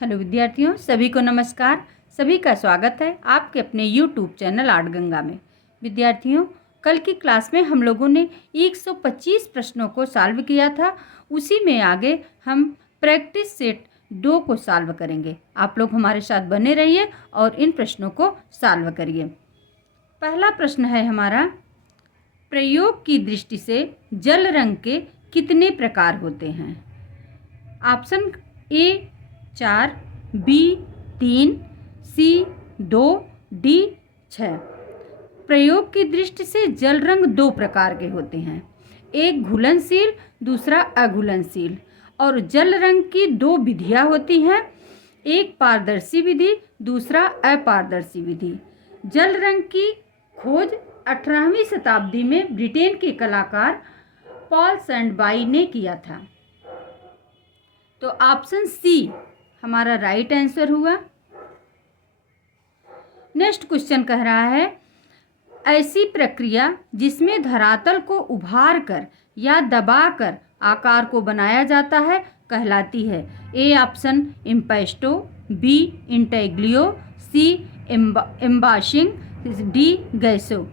Hello विद्यार्थियों, सभी को नमस्कार। सभी का स्वागत है आपके अपने YouTube चैनल आर्ट गंगा में। विद्यार्थियों, कल की क्लास में हम लोगों ने 125 प्रश्नों को सॉल्व किया था। उसी में आगे हम प्रैक्टिस सेट 2 को सॉल्व करेंगे। आप लोग हमारे साथ बने रहिए और इन प्रश्नों को सॉल्व करिए। पहला प्रश्न है हमारा, प्रयोग की दृष्टि से जल रंग के कितने प्रकार होते हैं? Option A 4, B 3, C 2, D 6। प्रयोग की दृष्टि से जल रंग 2 प्रकार के होते हैं, एक घुलनशील, दूसरा अघुलनशील। और जल रंग की 2 विधियां होती हैं, एक पारदर्शी विधि, दूसरा अपारदर्शी विधि। जल रंग की खोज 18वीं शताब्दी में ब्रिटेन के कलाकार पॉल सैंडबाई ने किया था। तो ऑप्शन सी हमारा राइट आंसर हुआ। नेक्स्ट क्वेश्चन कह रहा है, ऐसी प्रक्रिया जिसमें धरातल को उभार कर या दबाकर आकार को बनाया जाता है कहलाती है? A option impasto, B intaglio, C embossing, D gesso.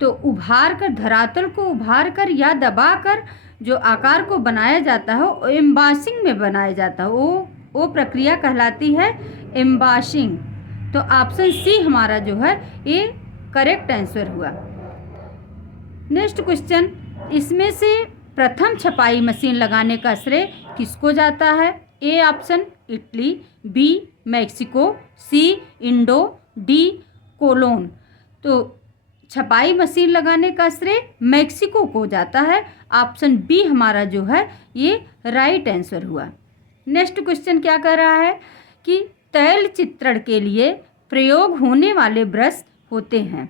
तो उभार कर, धरातल को उभार कर या दबाकर जो आकार को बनाया जाता है वो एम्बाशिंग में बनाया जाता है, वो प्रक्रिया कहलाती है एम्बाशिंग। तो ऑप्शन सी हमारा जो है ये करेक्ट आंसर हुआ। नेक्स्ट क्वेश्चन, इसमें से प्रथम छपाई मशीन लगाने का श्रेय किसको जाता है? A option Italy, B Mexico, C Indo, D Cologne. तो छपाई मशीन लगाने का श्रेय मैक्सिको को जाता है। ऑप्शन बी हमारा जो है ये राइट आंसर हुआ। नेक्स्ट क्वेश्चन क्या कह रहा है कि तैल चित्रण के लिए प्रयोग होने वाले ब्रश होते हैं?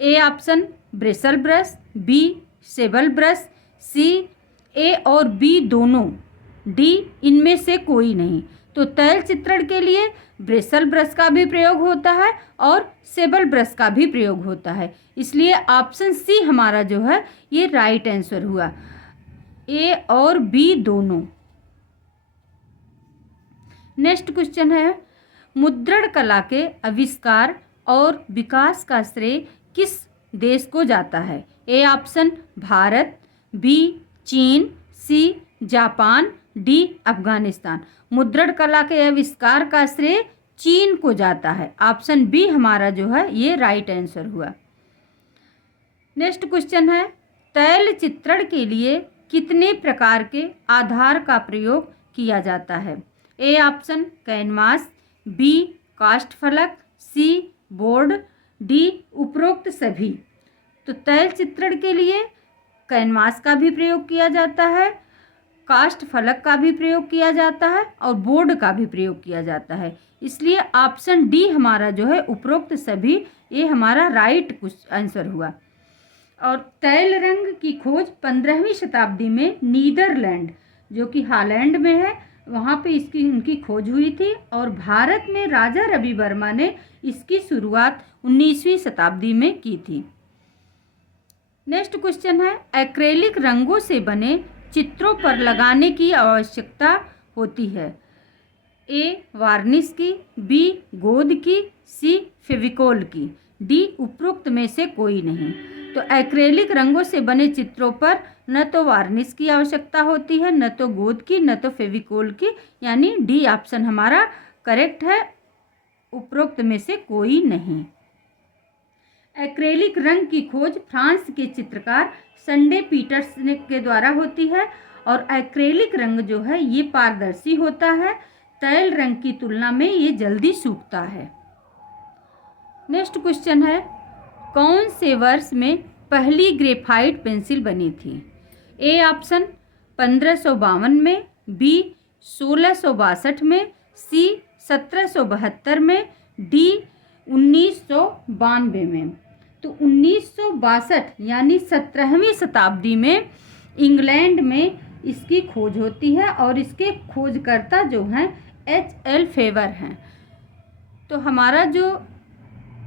A option bristle brush, B sable brush, C A और बी दोनों, डी इनमें से कोई नहीं। तो तैल चित्रण के लिए ब्रिसल ब्रश का भी प्रयोग होता है और सेबल ब्रश का भी प्रयोग होता है, इसलिए ऑप्शन सी हमारा जो है ये राइट आंसर हुआ, ए और बी दोनों। नेक्स्ट क्वेश्चन है, मुद्रण कला के आविष्कार और विकास का श्रेय किस देश को जाता है? ए ऑप्शन भारत, बी चीन, सी जापान, डी अफगानिस्तान। मुद्रण कला के आविष्कार का श्रेय चीन को जाता है। ऑप्शन बी हमारा जो है ये राइट आंसर हुआ। नेक्स्ट क्वेश्चन है, तैल चित्रण के लिए कितने प्रकार के आधार का प्रयोग किया जाता है? ए ऑप्शन कैनवास, बी कास्ट फलक, सी बोर्ड, डी उपरोक्त सभी। तो तैल चित्रण के लिए कैनवास का भी प्रयोग किया जाता है, कास्ट फलक का भी प्रयोग किया जाता है और बोर्ड का भी प्रयोग किया जाता है, इसलिए ऑप्शन डी हमारा जो है उपरोक्त सभी ये हमारा राइट आंसर हुआ। और तैल रंग की खोज 15वीं शताब्दी में नीदरलैंड जो कि हॉलैंड में है वहाँ पे इनकी खोज हुई थी और भारत में राजा रवि वर्मा ने इसकी शुरुआत 19वीं शताब्दी में की थी। नेक्स्ट क्वेश्चन है, एक्रेलिक रंगों से बने चित्रों पर लगाने की आवश्यकता होती है? ए वार्निश की, बी गोंद की, सी फेविकोल की, डी उपरोक्त में से कोई नहीं। तो एक्रेलिक रंगों से बने चित्रों पर न तो वार्निश की आवश्यकता होती है, न तो गोंद की, न तो फेविकोल की, यानी डी ऑप्शन हमारा करेक्ट है, उपरोक्त में से कोई नहीं। एक्रेलिक रंग की खोज फ्रांस के चित्रकार संडे पीटर्स के द्वारा होती है और एक्रेलिक रंग जो है ये पारदर्शी होता है, तैल रंग की तुलना में ये जल्दी सूखता है। नेक्स्ट क्वेश्चन है, कौन से वर्ष में पहली ग्रेफाइट पेंसिल बनी थी? ए ऑप्शन 1552 में, बी 1662 में, सी 1772 में, डी 1992 में। तो 1962 यानी 17वीं शताब्दी में इंग्लैंड में इसकी खोज होती है और इसके खोजकर्ता जो हैं H.L. फेवर हैं। तो हमारा जो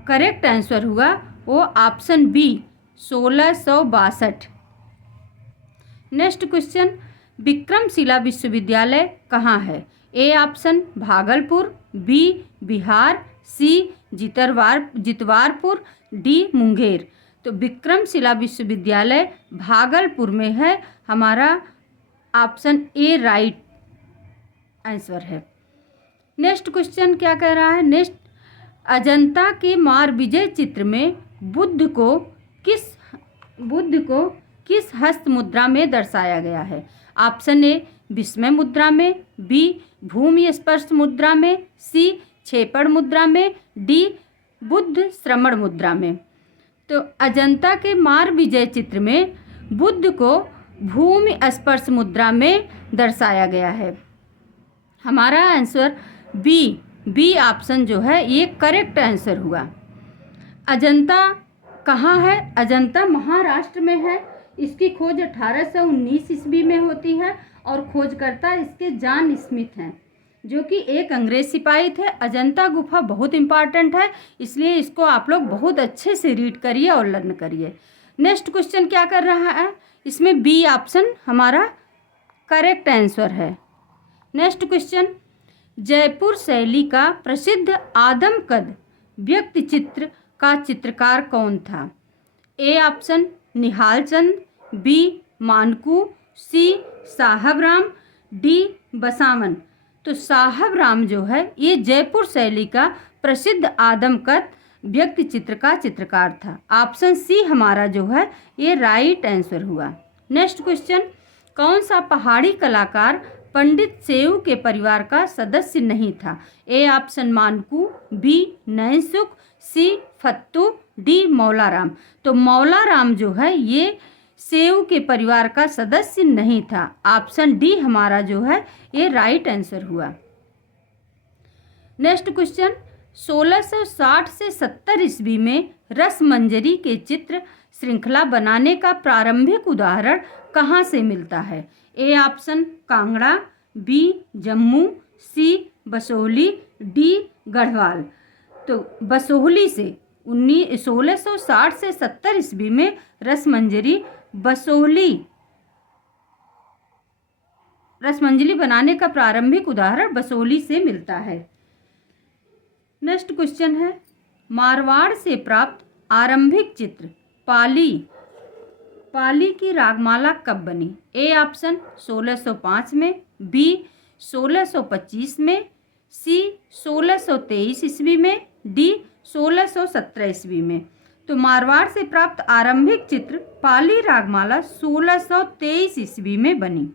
करेक्ट आंसर हुआ वो option B 1662। Next question, Vikramshila विश्वविद्यालय कहाँ है? A option Bhagalpur, B Bihar, C Jitwarpur, D Munger. तो विक्रमशिला विश्वविद्यालय भागलपुर में है। हमारा ऑप्शन ए राइट आंसर है। नेक्स्ट क्वेश्चन क्या कह रहा है? नेक्स्ट, अजंता के मारविजय चित्र में बुद्ध को किस हस्त मुद्रा में दर्शाया गया है? ऑप्शन ए विस्मय मुद्रा में, बी भूमि स्पर्श मुद्रा में, सी छेपड़ मुद्रा में, डी बुद्ध श्रमण मुद्रा में। तो अजंता के मारविजय चित्र में बुद्ध को भूमि स्पर्श मुद्रा में दर्शाया गया है। हमारा आंसर बी ऑप्शन जो है ये करेक्ट आंसर हुआ। अजंता कहाँ है? अजंता महाराष्ट्र में है। इसकी खोज 1819 ईस्वी में होती है और खोजकर्ता इसके जॉन स्मिथ हैं, जो कि एक अंग्रेज सिपाही थे। अजंता गुफा बहुत इंपॉर्टेंट है, इसलिए इसको आप लोग बहुत अच्छे से रीड करिए और लर्न करिए। नेक्स्ट क्वेश्चन क्या कर रहा है? इसमें बी ऑप्शन हमारा करेक्ट आंसर है। नेक्स्ट क्वेश्चन, जयपुर शैली का प्रसिद्ध आदमकद व्यक्ति चित्र का चित्रकार कौन था? A option Nihal Chand, B Manaku, सी साहब राम, डी बसावन। तो साहब राम जो है ये जयपुर शैली का प्रसिद्ध आदमकद व्यक्ति चित्र का चित्रकार था। ऑप्शन सी हमारा जो है ये राइट आंसर हुआ। नेक्स्ट क्वेश्चन, कौन सा पहाड़ी कलाकार पंडित सेऊ के परिवार का सदस्य नहीं था? A option Manaku, B Nainsukh, C Fattu, D Molaram. तो मौलाराम जो है ये सेऊ के परिवार का सदस्य नहीं था। ऑप्शन डी हमारा जो है ये राइट आंसर हुआ। नेक्स्ट क्वेश्चन, 1660 से 70 ईस्वी में रसमंजरी के चित्र श्रृंखला बनाने का प्रारंभिक उदाहरण कहाँ से मिलता है? A option Kangra, B Jammu, C Basohli, D Garhwal. तो बसोहली से 1660 से 70 ईस्वी में रसमंजरी बनाने का प्रारंभिक उदाहरण बसोहली से मिलता है। नेक्स्ट क्वेश्चन है, मारवाड़ से प्राप्त आरंभिक चित्र पाली की रागमाला कब बनी? ए ऑप्शन 1605 में, बी 1625 में, सी 1623 ईस्वी में, डी 1617 ईस्वी में। तो मारवाड़ से प्राप्त आरंभिक चित्र पाली रागमाला 1623 ईस्वी में बनी।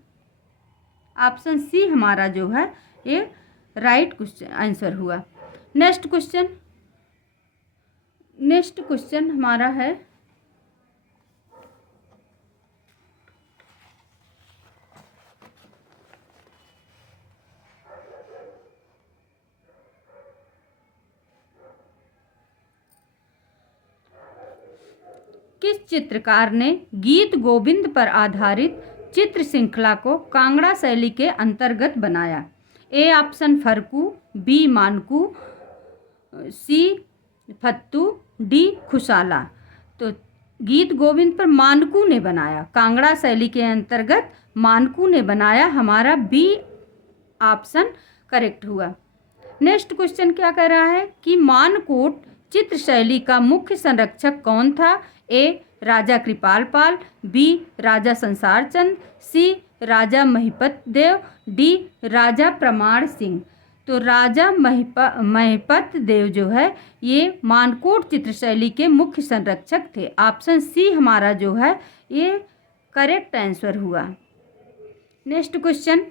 ऑप्शन सी हमारा जो है ये राइट क्वेश्चन आंसर हुआ। नेक्स्ट क्वेश्चन हमारा है, किस चित्रकार ने गीत गोविंद पर आधारित चित्र श्रृंखला को कांगड़ा शैली के अंतर्गत बनाया? A option Farku, B Manaku, C Fattu, D Khushala. तो गीत गोविंद पर मानकू ने बनाया, कांगड़ा शैली के अंतर्गत मानकू ने बनाया। हमारा बी ऑप्शन करेक्ट हुआ। नेक्स्ट क्वेश्चन क्या कह रहा है कि मानकोट चित्र शैली का मुख्य संरक्षक कौन था? ए राजा कृपाल पाल, बी राजा संसार चंद, सी राजा महिपत देव, डी राजा प्रमाण सिंह। तो राजा महिपत देव जो है ये मानकोट चित्र शैली के मुख्य संरक्षक थे। ऑप्शन सी हमारा जो है ये करेक्ट आंसर हुआ। नेक्स्ट क्वेश्चन,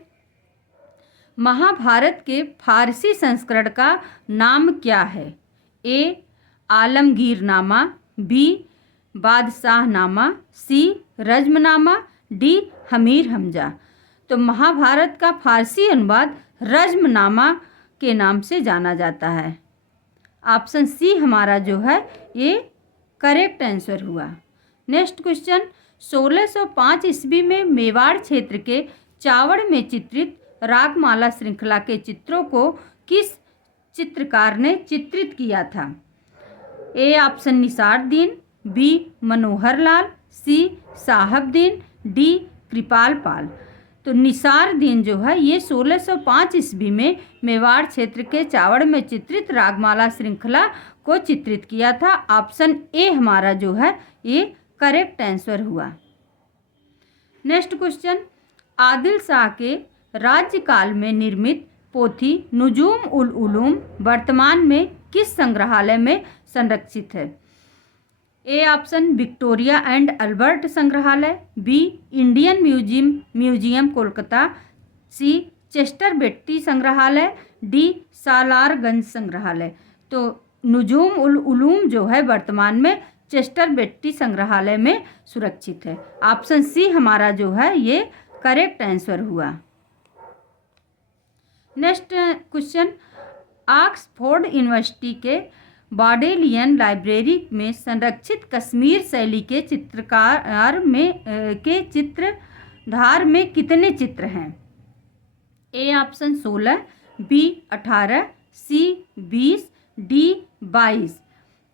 महाभारत के फारसी संस्करण का नाम क्या है? ए आलमगीरनामा, बी बादशाहनामा, सी रज्मनामा, डी हमीर हमजा। तो महाभारत का फारसी अनुवाद रज्मनामा के नाम से जाना जाता है। ऑप्शन सी हमारा जो है ये करेक्ट आंसर हुआ। नेक्स्ट क्वेश्चन, 1605 ईस्वी में मेवाड़ क्षेत्र के चावड़ में चित्रित रागमाला श्रृंखला के चित्रों को किस चित्रकार ने चित्रित किया था? A option Nisardin, B Manohar Lal, C Sahibdin, D Kripal Pal. तो निसार दीन जो है ये 1605 ईस्वी में मेवाड़ क्षेत्र के चावड़ में चित्रित रागमाला श्रृंखला को चित्रित किया था। ऑप्शन ए हमारा जो है ये करेक्ट आंसर हुआ। नेक्स्ट क्वेश्चन, आदिल शाह के राज्यकाल में निर्मित पोथी नुजूम उल उलूम वर्तमान में किस संग्रहालय में संरक्षित है? A option Victoria and Albert संग्रहालय, बी इंडियन म्यूजियम कोलकाता, सी चेस्टर बेट्टी संग्रहालय, डी सालारगंज संग्रहालय। तो नुजूम उल उलूम जो है वर्तमान में चेस्टर बेट्टी संग्रहालय में सुरक्षित है। ऑप्शन सी हमारा जो है ये करेक्ट आंसर हुआ। नेक्स्ट क्वेश्चन, ऑक्सफोर्ड यूनिवर्सिटी के बॉडेलियन लाइब्रेरी में संरक्षित कश्मीर शैली के चित्रधार में कितने चित्र हैं? A option 16, B 18, C 20, D 22।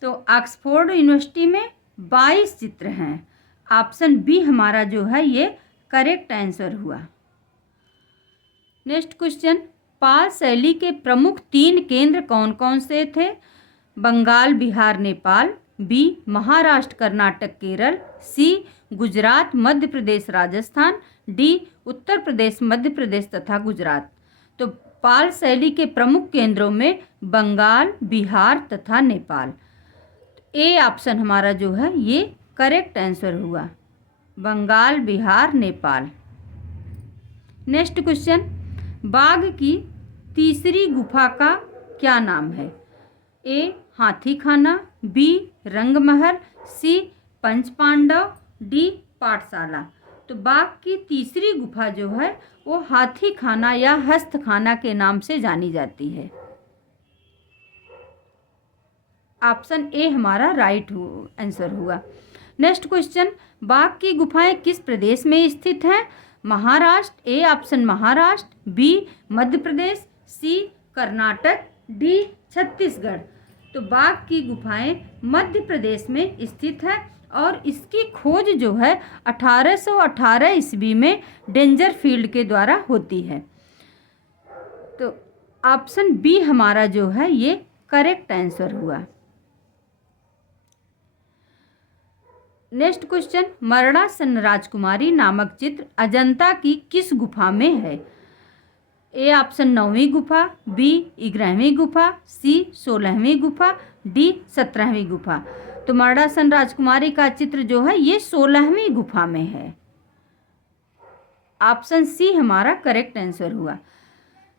तो ऑक्सफोर्ड यूनिवर्सिटी में 22 चित्र हैं। ऑप्शन बी हमारा जो है ये करेक्ट आंसर हुआ। नेक्स्ट क्वेश्चन, पाल शैली के प्रमुख 3 केंद्र कौन कौन से थे? बंगाल बिहार नेपाल, बी महाराष्ट्र कर्नाटक केरल, सी गुजरात मध्य प्रदेश राजस्थान, डी उत्तर प्रदेश मध्य प्रदेश तथा गुजरात। तो पाल शैली के प्रमुख केंद्रों में बंगाल बिहार तथा नेपाल। ए ऑप्शन हमारा जो है ये करेक्ट आंसर हुआ, बंगाल बिहार नेपाल। नेक्स्ट क्वेश्चन, बाघ की तीसरी गुफा का क्या नाम है? ए हाथी खाना, बी रंगमहल, सी पंच पांडव, डी पाठशाला। तो बाघ की तीसरी गुफा जो है वो हाथी खाना या हस्त खाना के नाम से जानी जाती है। ऑप्शन ए हमारा राइट आंसर हुआ। नेक्स्ट क्वेश्चन, बाघ की गुफाएं किस प्रदेश में स्थित हैं? Maharashtra, A option Maharashtra, B Madhya Pradesh, C Karnataka, D Chhattisgarh. तो बाघ की गुफाएं मध्य प्रदेश में स्थित है और इसकी खोज जो है 1818 ईस्वी में डेंजरफील्ड के द्वारा होती है। तो ऑप्शन बी हमारा जो है ये करेक्ट आंसर हुआ। नेक्स्ट क्वेश्चन, मरणासन राजकुमारी नामक चित्र अजंता की किस गुफा में है? ए ऑप्शन 9वीं गुफा, बी 11वीं गुफा, सी 16वीं गुफा, डी 17वीं गुफा। तो मरणासन राजकुमारी का चित्र जो है ये 16वीं गुफा में है। ऑप्शन सी हमारा करेक्ट आंसर हुआ।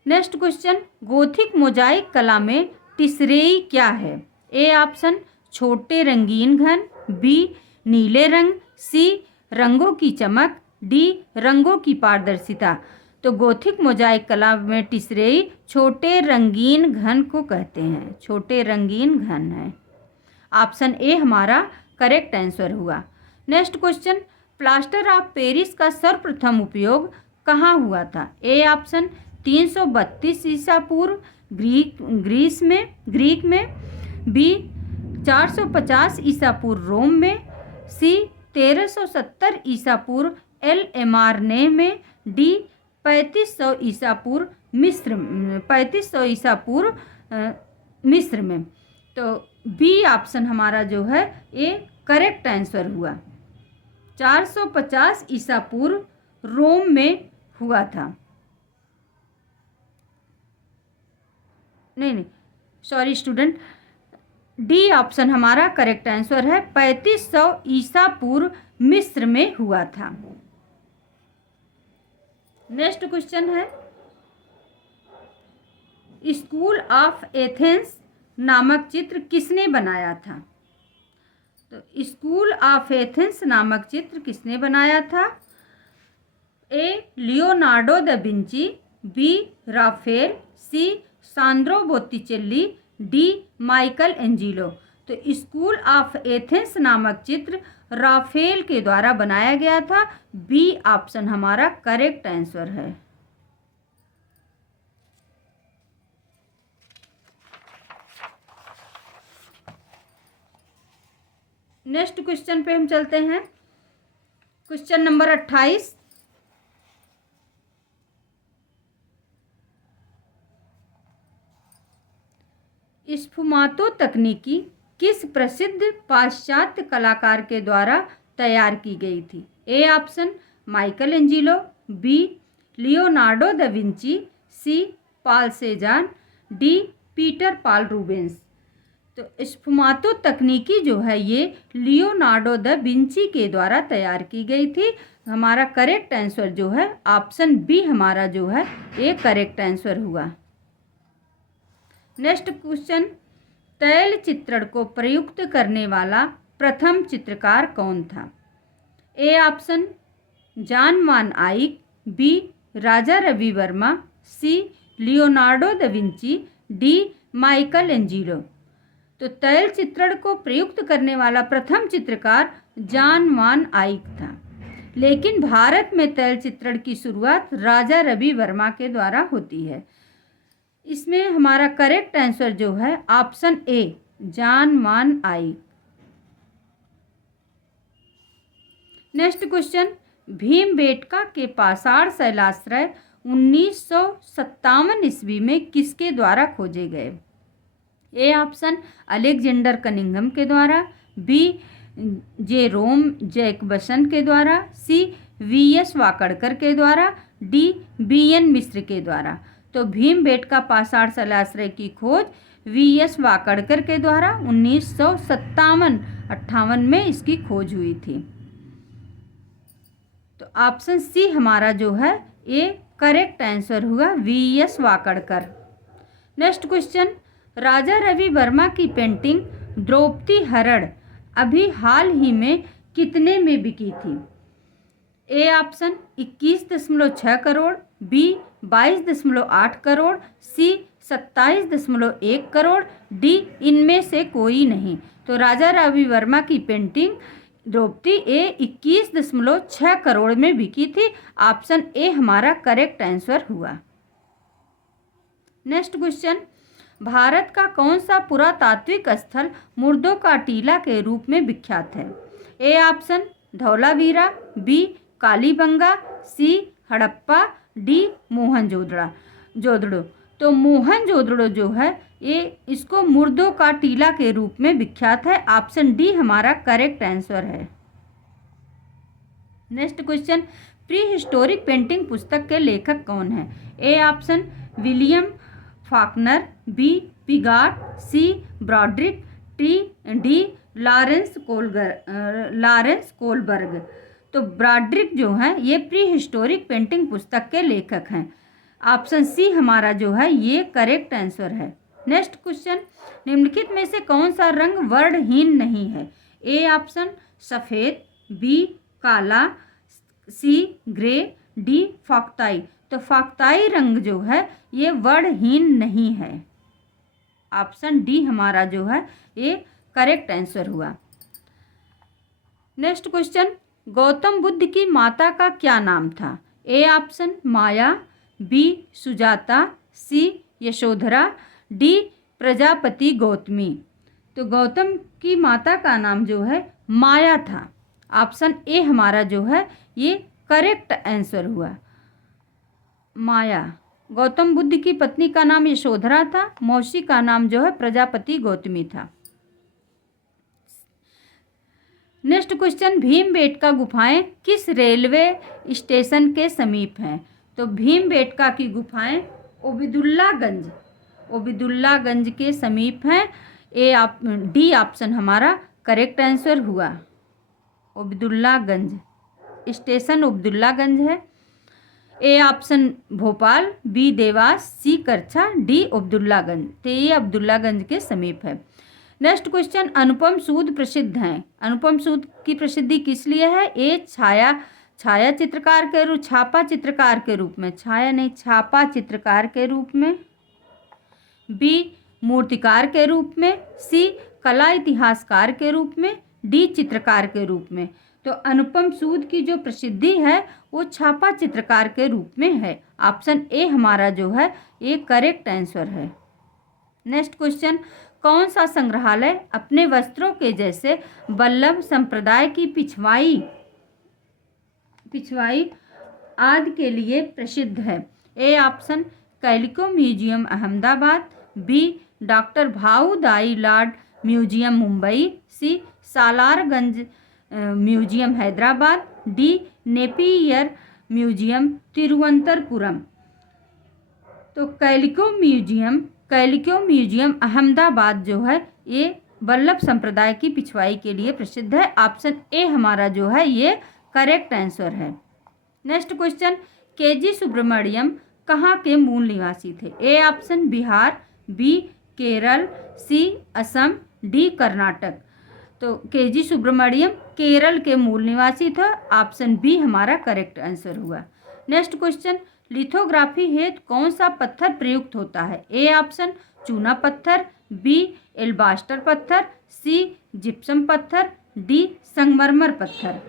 नेक्स्ट क्वेश्चन, गोथिक मोजाइक कला में टिसरेई क्या है? ए ऑप्शन छोटे रंगीन घन, बी नीले रंग, सी रंगों की चमक, डी रंगों की पारदर्शिता। तो गोथिक मोजाइक कला में टिसरेई छोटे रंगीन घन को कहते हैं, छोटे रंगीन घन है। ऑप्शन ए हमारा करेक्ट आंसर हुआ। Next question, plaster of Paris का सर्वप्रथम उपयोग कहाँ हुआ था? ए ऑप्शन 332 ईसा पूर्व ग्रीक में, बी 450 ईसा पूर्व रोम में, सी 1370 ईसा पूर्व एल एमारने में, डी 3500 ईसा पूर्व मिस्र में। तो बी ऑप्शन हमारा जो है ये करेक्ट आंसर हुआ, 450 ईसा पूर्व रोम में हुआ था। नहीं सॉरी स्टूडेंट, डी ऑप्शन हमारा करेक्ट आंसर है, 3500 ईसा पूर्व मिस्र में हुआ था। नेक्स्ट क्वेश्चन है, स्कूल ऑफ एथेंस नामक चित्र किसने बनाया था? तो स्कूल ऑफ एथेंस नामक चित्र किसने बनाया था? A Leonardo da Vinci, B Raphael, C Sandro Botticelli, D Michelangelo. तो स्कूल ऑफ एथेंस नामक चित्र राफेल के द्वारा बनाया गया था। बी ऑप्शन हमारा करेक्ट आंसर है। नेक्स्ट क्वेश्चन पे हम चलते हैं। क्वेश्चन नंबर 28, स्फुमातो तकनीकी किस प्रसिद्ध पाश्चात्य कलाकार के द्वारा तैयार की गई थी? A option Michelangelo, B Leonardo da Vinci, C Paul Cezanne, D Peter Paul Rubens. तो स्फुमातो तकनीकी जो है ये लियोनार्डो दा विंची के द्वारा तैयार की गई थी। हमारा करेक्ट आंसर जो है ऑप्शन बी हमारा जो है ये करेक्ट आंसर हुआ। नेक्स्ट क्वेश्चन, तैल चित्रण को प्रयुक्त करने वाला प्रथम चित्रकार कौन था? A option Jan van Eyck, B Raja Ravi Varma, C Leonardo da Vinci, D Michelangelo. तो तैल चित्रण को प्रयुक्त करने वाला प्रथम चित्रकार जॉन वान आइक था, लेकिन भारत में तैल चित्रण की शुरुआत राजा रवि वर्मा के द्वारा होती है। इसमें हमारा करेक्ट आंसर जो है ऑप्शन ए जॉन वान आइक। नेक्स्ट क्वेश्चन, भीमबेटका के पाषाण शैलाश्रय 1957 ईस्वी में किसके द्वारा खोजे गए? ए ऑप्शन अलेक्जेंडर कनिंघम के द्वारा, बी जेरोम जैकबसन के द्वारा, सी वीएस वाकड़कर के द्वारा, डी बीएन मिश्र के द्वारा। तो भीमबेटका पाषाण शैलाश्रय की खोज वीएस वाकड़कर के द्वारा 1957-58 में इसकी खोज हुई थी। तो ऑप्शन सी हमारा जो है ये करेक्ट आंसर हुआ, वीएस वाकड़कर। नेक्स्ट क्वेश्चन, राजा रवि वर्मा की पेंटिंग द्रौपदी हरण अभी हाल ही में कितने में बिकी थी? A option 21.6 crore, B 22.8 crore, C 27.1 crore, D इनमें से कोई नहीं। तो राजा रवि वर्मा की पेंटिंग द्रौपदी 21.6 करोड़ में बिकी थी। ऑप्शन ए हमारा करेक्ट आंसर हुआ। नेक्स्ट क्वेश्चन, भारत का कौन सा पुरातात्विक स्थल मुर्दों का टीला के रूप में विख्यात है? A option Dholavira, B Kalibanga, C Harappa, D Mohenjodaro. तो मोहनजोदड़ो जो है ये इसको मुर्दों का टीला के रूप में विख्यात है। ऑप्शन डी हमारा करेक्ट आंसर है। Next question, prehistoric painting पुस्तक के लेखक कौन है? A option William Faulkner, B Piggott, C Brodrick, D Lawrence Kohlberg. तो ब्रॉड्रिक जो है ये प्री हिस्टोरिक पेंटिंग पुस्तक के लेखक हैं। ऑप्शन सी हमारा जो है ये करेक्ट आंसर है। नेक्स्ट क्वेश्चन, निम्नलिखित में से कौन सा रंग वर्णहीन नहीं है? ए ऑप्शन सफ़ेद, बी काला, सी ग्रे, डी फाक्ताई। तो फाक्ताई रंग जो है ये वर्णहीन नहीं है। ऑप्शन डी हमारा जो है ये करेक्ट आंसर हुआ। नेक्स्ट क्वेश्चन, गौतम बुद्ध की माता का क्या नाम था? A option Maya, B Sujata, C Yashodhara, D Prajapati Gautami. तो गौतम की माता का नाम जो है माया था। ऑप्शन ए हमारा जो है ये करेक्ट आंसर हुआ, माया। गौतम बुद्ध की पत्नी का नाम यशोधरा था, मौसी का नाम जो है प्रजापति गौतमी था। नेक्स्ट क्वेश्चन, भीमबेटका गुफाएं किस रेलवे स्टेशन के समीप हैं? तो भीमबेटका की गुफाएं ओबिदुल्लागंज के समीप हैं। डी ऑप्शन हमारा करेक्ट आंसर हुआ। ओबिदुल्लागंज स्टेशन ओबिदुल्लागंज है। A option Bhopal, B Dewas, C Karchha, D Abdullaganj. तो ये अब्दुल्लागंज के समीप है। नेक्स्ट क्वेश्चन, अनुपम सूद प्रसिद्ध हैं। अनुपम सूद की प्रसिद्धि किस लिए है? ए छापा चित्रकार के रूप में, छापा चित्रकार के रूप में, बी मूर्तिकार के रूप में, सी कला इतिहासकार के रूप में, डी चित्रकार के रूप में। तो अनुपम सूद की जो प्रसिद्धि है वो छापा चित्रकार के रूप में है। ऑप्शन ए हमारा जो है ये करेक्ट आंसर है। नेक्स्ट क्वेश्चन, कौन सा संग्रहालय अपने वस्त्रों के जैसे वल्लभ संप्रदाय की पिछवाई आदि के लिए प्रसिद्ध है? A option Calico museum Ahmedabad, B doctor Bhaudaji Lad museum Mumbai, C Salarjung museum Hyderabad, D Napier museum Thiruvananthapuram. तो कैलिको म्यूजियम अहमदाबाद जो है ये वल्लभ संप्रदाय की पिछवाई के लिए प्रसिद्ध है। ऑप्शन ए हमारा जो है ये करेक्ट आंसर है। नेक्स्ट क्वेश्चन, केजी सुब्रमण्यम कहाँ के मूल निवासी थे? A option Bihar, B Kerala, C Assam, D Karnataka. तो केजी सुब्रमण्यम केरल के मूल निवासी था। ऑप्शन बी हमारा करेक्ट आंसर हुआ। नेक्स्ट क्वेश्चन, लिथोग्राफी हेतु कौन सा पत्थर प्रयुक्त होता है? ए ऑप्शन चूना पत्थर, बी एल्बास्टर पत्थर, सी जिप्सम पत्थर, डी संगमरमर पत्थर।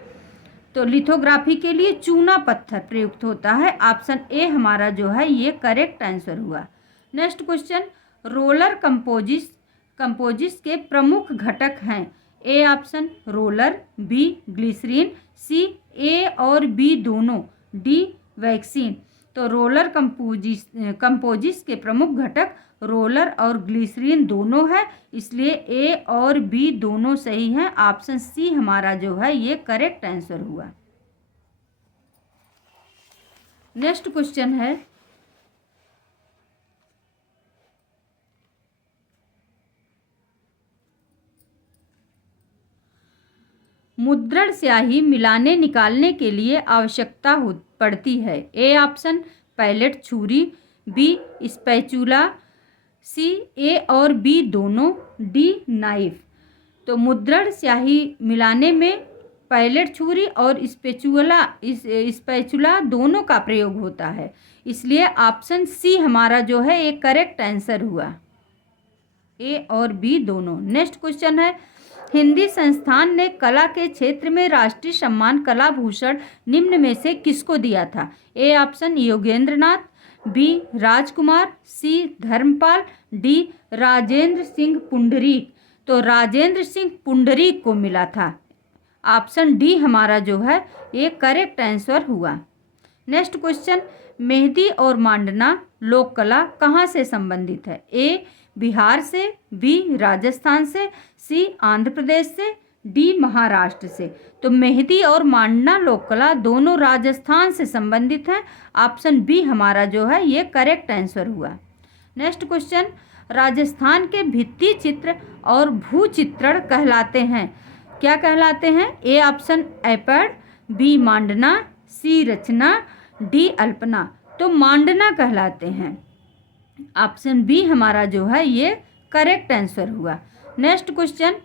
तो लिथोग्राफी के लिए चूना पत्थर प्रयुक्त होता है। ऑप्शन ए हमारा जो है ये करेक्ट आंसर हुआ। नेक्स्ट क्वेश्चन, रोलर कंपोजिट्स के प्रमुख घटक हैं? A option roller, B glycerine, C A और बी दोनों, डी वैक्सीन। तो रोलर कंपोजिट्स के प्रमुख घटक रोलर और ग्लिसरीन दोनों है, इसलिए ए और बी दोनों सही हैं। ऑप्शन सी हमारा जो है ये करेक्ट आंसर हुआ। नेक्स्ट क्वेश्चन है, मुद्रण स्याही मिलाने निकालने के लिए आवश्यकता पड़ती है? ए ऑप्शन पैलेट छुरी, बी स्पैचुला, सी ए और बी दोनों, डी नाइफ। तो मुद्रण स्याही मिलाने में पैलेट छुरी और स्पैचुला दोनों का प्रयोग होता है, इसलिए ऑप्शन सी हमारा जो है एक करेक्ट आंसर हुआ, ए और बी दोनों। नेक्स्ट क्वेश्चन है, हिंदी संस्थान ने कला के क्षेत्र में राष्ट्रीय सम्मान कला भूषण निम्न में से किसको दिया था? A option Yogendra Nath, B Rajkumar, C Dharmpal, D Rajendra Singh Pundrik. तो राजेंद्र सिंह पुंडरीक को मिला था। ऑप्शन डी हमारा जो है ये करेक्ट आंसर हुआ। नेक्स्ट क्वेश्चन, मेहंदी और मांडना लोक कला कहाँ से संबंधित है? ए बिहार से, बी राजस्थान से, सी आंध्र प्रदेश से, डी महाराष्ट्र से। तो मेहंदी और मांडना लोक कला दोनों राजस्थान से संबंधित हैं। ऑप्शन बी हमारा जो है ये करेक्ट आंसर हुआ। नेक्स्ट क्वेश्चन, राजस्थान के भित्ति चित्र और भू चित्रण कहलाते हैं, क्या कहलाते हैं? A option Aipan, B Mandana, C Rachna, D Alpana. तो मांडना कहलाते हैं। ऑप्शन बी हमारा जो है ये करेक्ट आंसर हुआ। नेक्स्ट क्वेश्चन,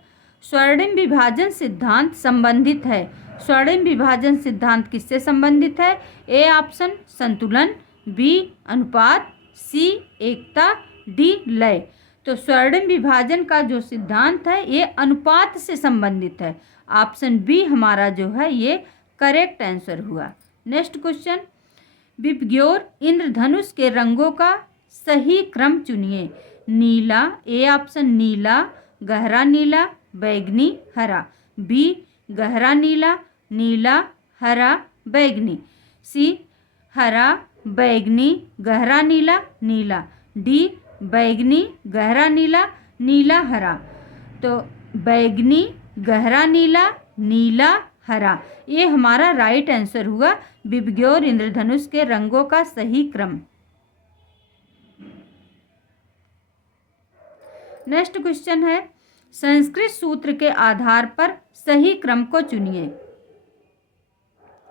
स्वर्णिम विभाजन सिद्धांत संबंधित है? स्वर्णिम विभाजन सिद्धांत किससे संबंधित है? ए ऑप्शन संतुलन, बी अनुपात, सी एकता, डी लय। तो स्वर्णिम विभाजन का जो सिद्धांत है ये अनुपात से संबंधित है। ऑप्शन बी हमारा जो है ये करेक्ट आंसर हुआ। नेक्स्ट क्वेश्चन, विबग्योर इंद्रधनुष के रंगों का सही क्रम चुनिए। नीला, ए ऑप्शन नीला, गहरा नीला, बैगनी, हरा, बी गहरा नीला, नीला, हरा, बैगनी, सी हरा, बैगनी, गहरा नीला, नीला, डी बैगनी, गहरा नीला, नीला, हरा। तो बैगनी, गहरा नीला, नीला, हरा, ये हमारा राइट आंसर हुआ। विबग्योर इंद्रधनुष के रंगों का सही क्रम। नेक्स्ट क्वेश्चन है, संस्कृत सूत्र के आधार पर सही क्रम को चुनिए।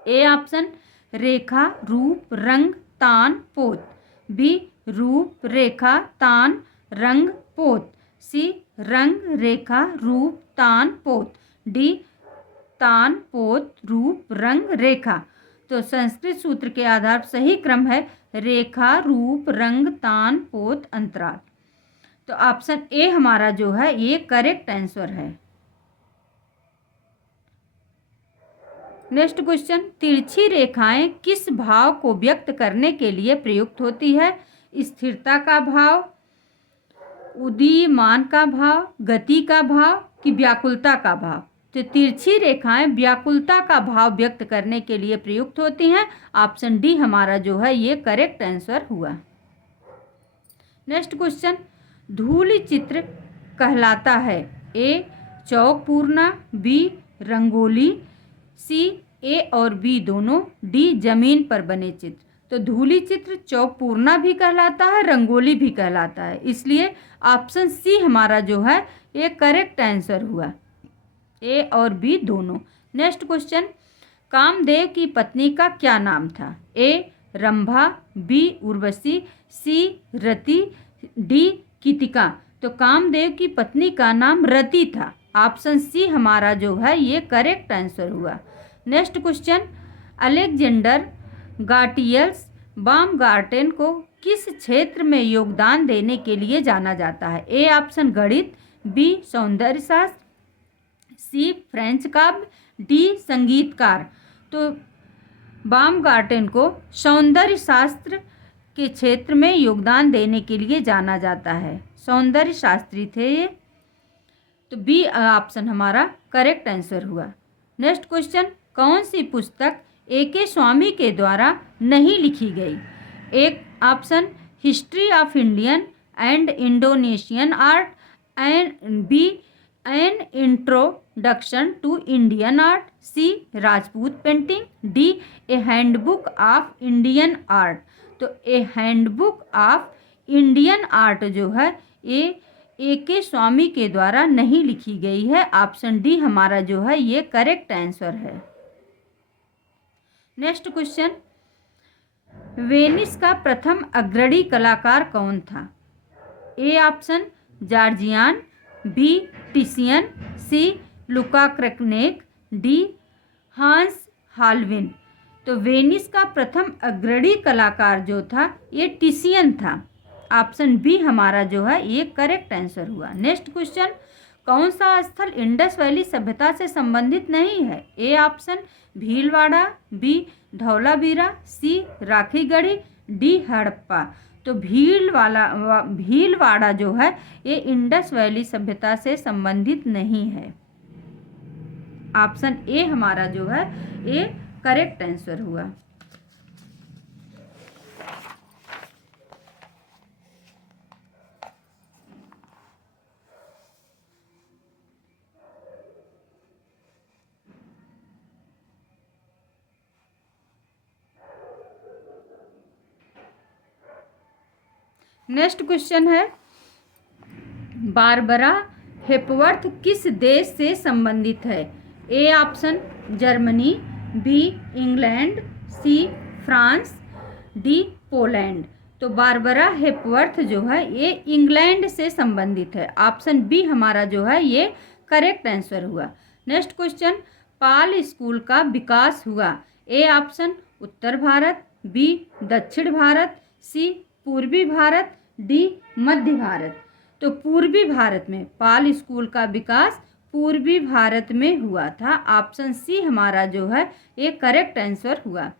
ए ऑप्शन रेखा, रूप, रंग, तान, पोत, बी रूप, रेखा, तान, रंग, पोत, सी रंग, रेखा, रूप, तान, पोत, डी तान, पोत, रूप, रंग, रेखा। तो संस्कृत सूत्र के आधार पर सही क्रम है रेखा, रूप, रंग, तान, पोत, अंतराल। तो ऑप्शन ए हमारा जो है ये करेक्ट आंसर है। नेक्स्ट क्वेश्चन, तिरछी रेखाएं किस भाव को व्यक्त करने के लिए प्रयुक्त होती है? स्थिरता का भाव, उदीयमान का भाव, गति का भाव कि व्याकुलता का भाव? तो तिरछी रेखाएं व्याकुलता का भाव व्यक्त करने के लिए प्रयुक्त होती हैं। ऑप्शन डी हमारा जो है ये करेक्ट आंसर हुआ। नेक्स्ट क्वेश्चन, धूलि चित्र कहलाता है? ए चौक पूर्णा, बी रंगोली, सी ए और बी दोनों, डी जमीन पर बने चित्र। तो धूलि चित्र चौक पूर्णा भी कहलाता है, रंगोली भी कहलाता है, इसलिए ऑप्शन सी हमारा जो है ये करेक्ट आंसर हुआ, ए और बी दोनों। नेक्स्ट क्वेश्चन, कामदेव की पत्नी का क्या नाम था? ए रंभा, बी उर्वशी, सी रति, डी कीतिका। तो कामदेव की पत्नी का नाम रति था, ऑप्शन सी हमारा जो है ये करेक्ट आंसर हुआ। नेक्स्ट क्वेश्चन, अलेक्जेंडर गार्टियस बामगार्टन को किस क्षेत्र में योगदान देने के लिए जाना जाता है? ए ऑप्शन गणित, बी सौंदर्य शास्त्र, सी फ्रेंच काव्य, डी संगीतकार। तो बामगार्टन को सौंदर्य शास्त्र के क्षेत्र में योगदान देने के लिए जाना जाता है, सौंदर्य शास्त्री थे ये। तो बी ऑप्शन हमारा करेक्ट आंसर हुआ। नेक्स्ट क्वेश्चन, कौन सी पुस्तक ए.के. स्वामी के द्वारा नहीं लिखी गई? एक option history of Indian and Indonesian art, and B an introduction to Indian art, C Rajput painting, D a handbook of Indian art. तो a handbook of Indian art जो है ये ए.के. स्वामी के द्वारा नहीं लिखी गई है, ऑप्शन डी हमारा जो है ये करेक्ट आंसर है। नेक्स्ट क्वेश्चन, वेनिस का प्रथम अग्रणी कलाकार कौन था? A option Giorgione, B Titian, C Luca Cranach, D Hans Holbein. तो वेनिस का प्रथम अग्रणी कलाकार जो था ये टिशियन था, ऑप्शन बी हमारा जो है ये करेक्ट आंसर हुआ। नेक्स्ट क्वेश्चन, कौन सा स्थल इंडस वैली सभ्यता से संबंधित नहीं है? A option Bhilwara, B Dholavira, C Rakhigarhi, D Harappa. तो भीलवाड़ा जो है ये इंडस वैली सभ्यता से संबंधित नहीं है, ऑप्शन ए हमारा जो है ये करेक्ट आंसर हुआ। नेक्स्ट क्वेश्चन है, बारबरा हेपवर्थ किस देश से संबंधित है? A option Germany, B England, C France, D Poland. तो बारबरा हेपवर्थ जो है ये इंग्लैंड से संबंधित है, ऑप्शन बी हमारा जो है ये करेक्ट आंसर हुआ। नेक्स्ट क्वेश्चन, पाल स्कूल का विकास हुआ? ए ऑप्शन उत्तर भारत, बी दक्षिण भारत, सी पूर्वी भारत, डी मध्य भारत। तो पूर्वी भारत में पाल स्कूल का विकास पूर्वी भारत में हुआ था, ऑप्शन सी हमारा जो है ये करेक्ट आंसर हुआ।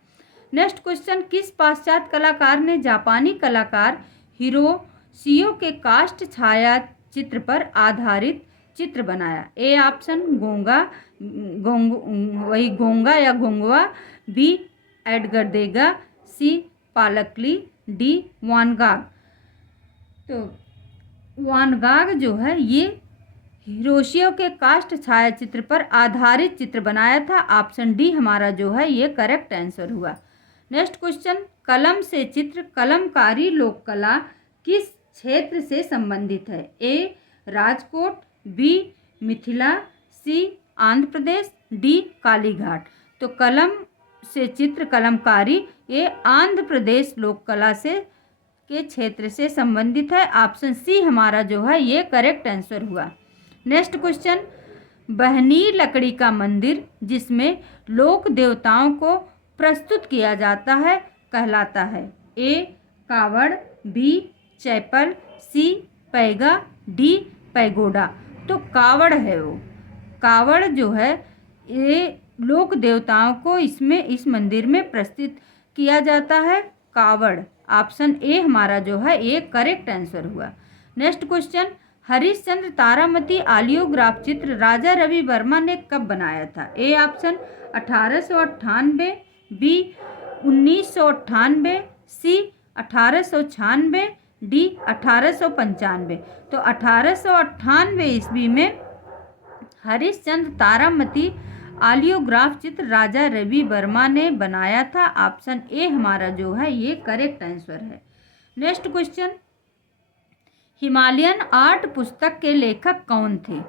नेक्स्ट क्वेश्चन, किस पाश्चात्य कलाकार ने जापानी कलाकार हिरोशियो के काष्ठ छाया चित्र पर आधारित चित्र बनाया? ए ऑप्शन गोंगा या गोंगवा, बी एडगर देगा, सी पालकली, डी वानगाग। तो वानगाग जो है ये हिरोशियो के काष्ठ छाया चित्र पर आधारित चित्र बनाया था, ऑप्शन डी हमारा जो है ये करेक्ट आंसर हुआ। नेक्स्ट क्वेश्चन, कलम से चित्र कलमकारी लोक कला किस क्षेत्र से संबंधित है? ए राजकोट, बी मिथिला, सी आंध्र प्रदेश, डी कालीघाट। तो कलम से चित्र कलमकारी ये आंध्र प्रदेश लोक कला से के क्षेत्र से संबंधित है, ऑप्शन सी हमारा जो है ये करेक्ट आंसर हुआ। नेक्स्ट क्वेश्चन, बहनी लकड़ी का मंदिर जिसमें लोक देवताओं को प्रस्तुत किया जाता है कहलाता है? ए कावड़, बी चैपल, सी पैगा, डी पैगोडा। तो कावड़ है वो, कावड़ जो है ये लोक देवताओं को इसमें इस मंदिर में प्रस्तुत किया जाता है, कावड़, ऑप्शन ए हमारा जो है ये करेक्ट आंसर हुआ। Next question, Harishchandra Taramati oleograph चित्र राजा रवि वर्मा ने कब बनाया था? A option 1898, B 1998, C 1896, D 1895। तो 1898 ईस्वी में हरिश्चंद्र तारामती आलियोग्राफ चित्र राजा रवि वर्मा ने बनाया था। ऑप्शन ए हमारा जो है ये करेक्ट आंसर है। नेक्स्ट क्वेश्चन, हिमालयन आर्ट पुस्तक के लेखक कौन थे?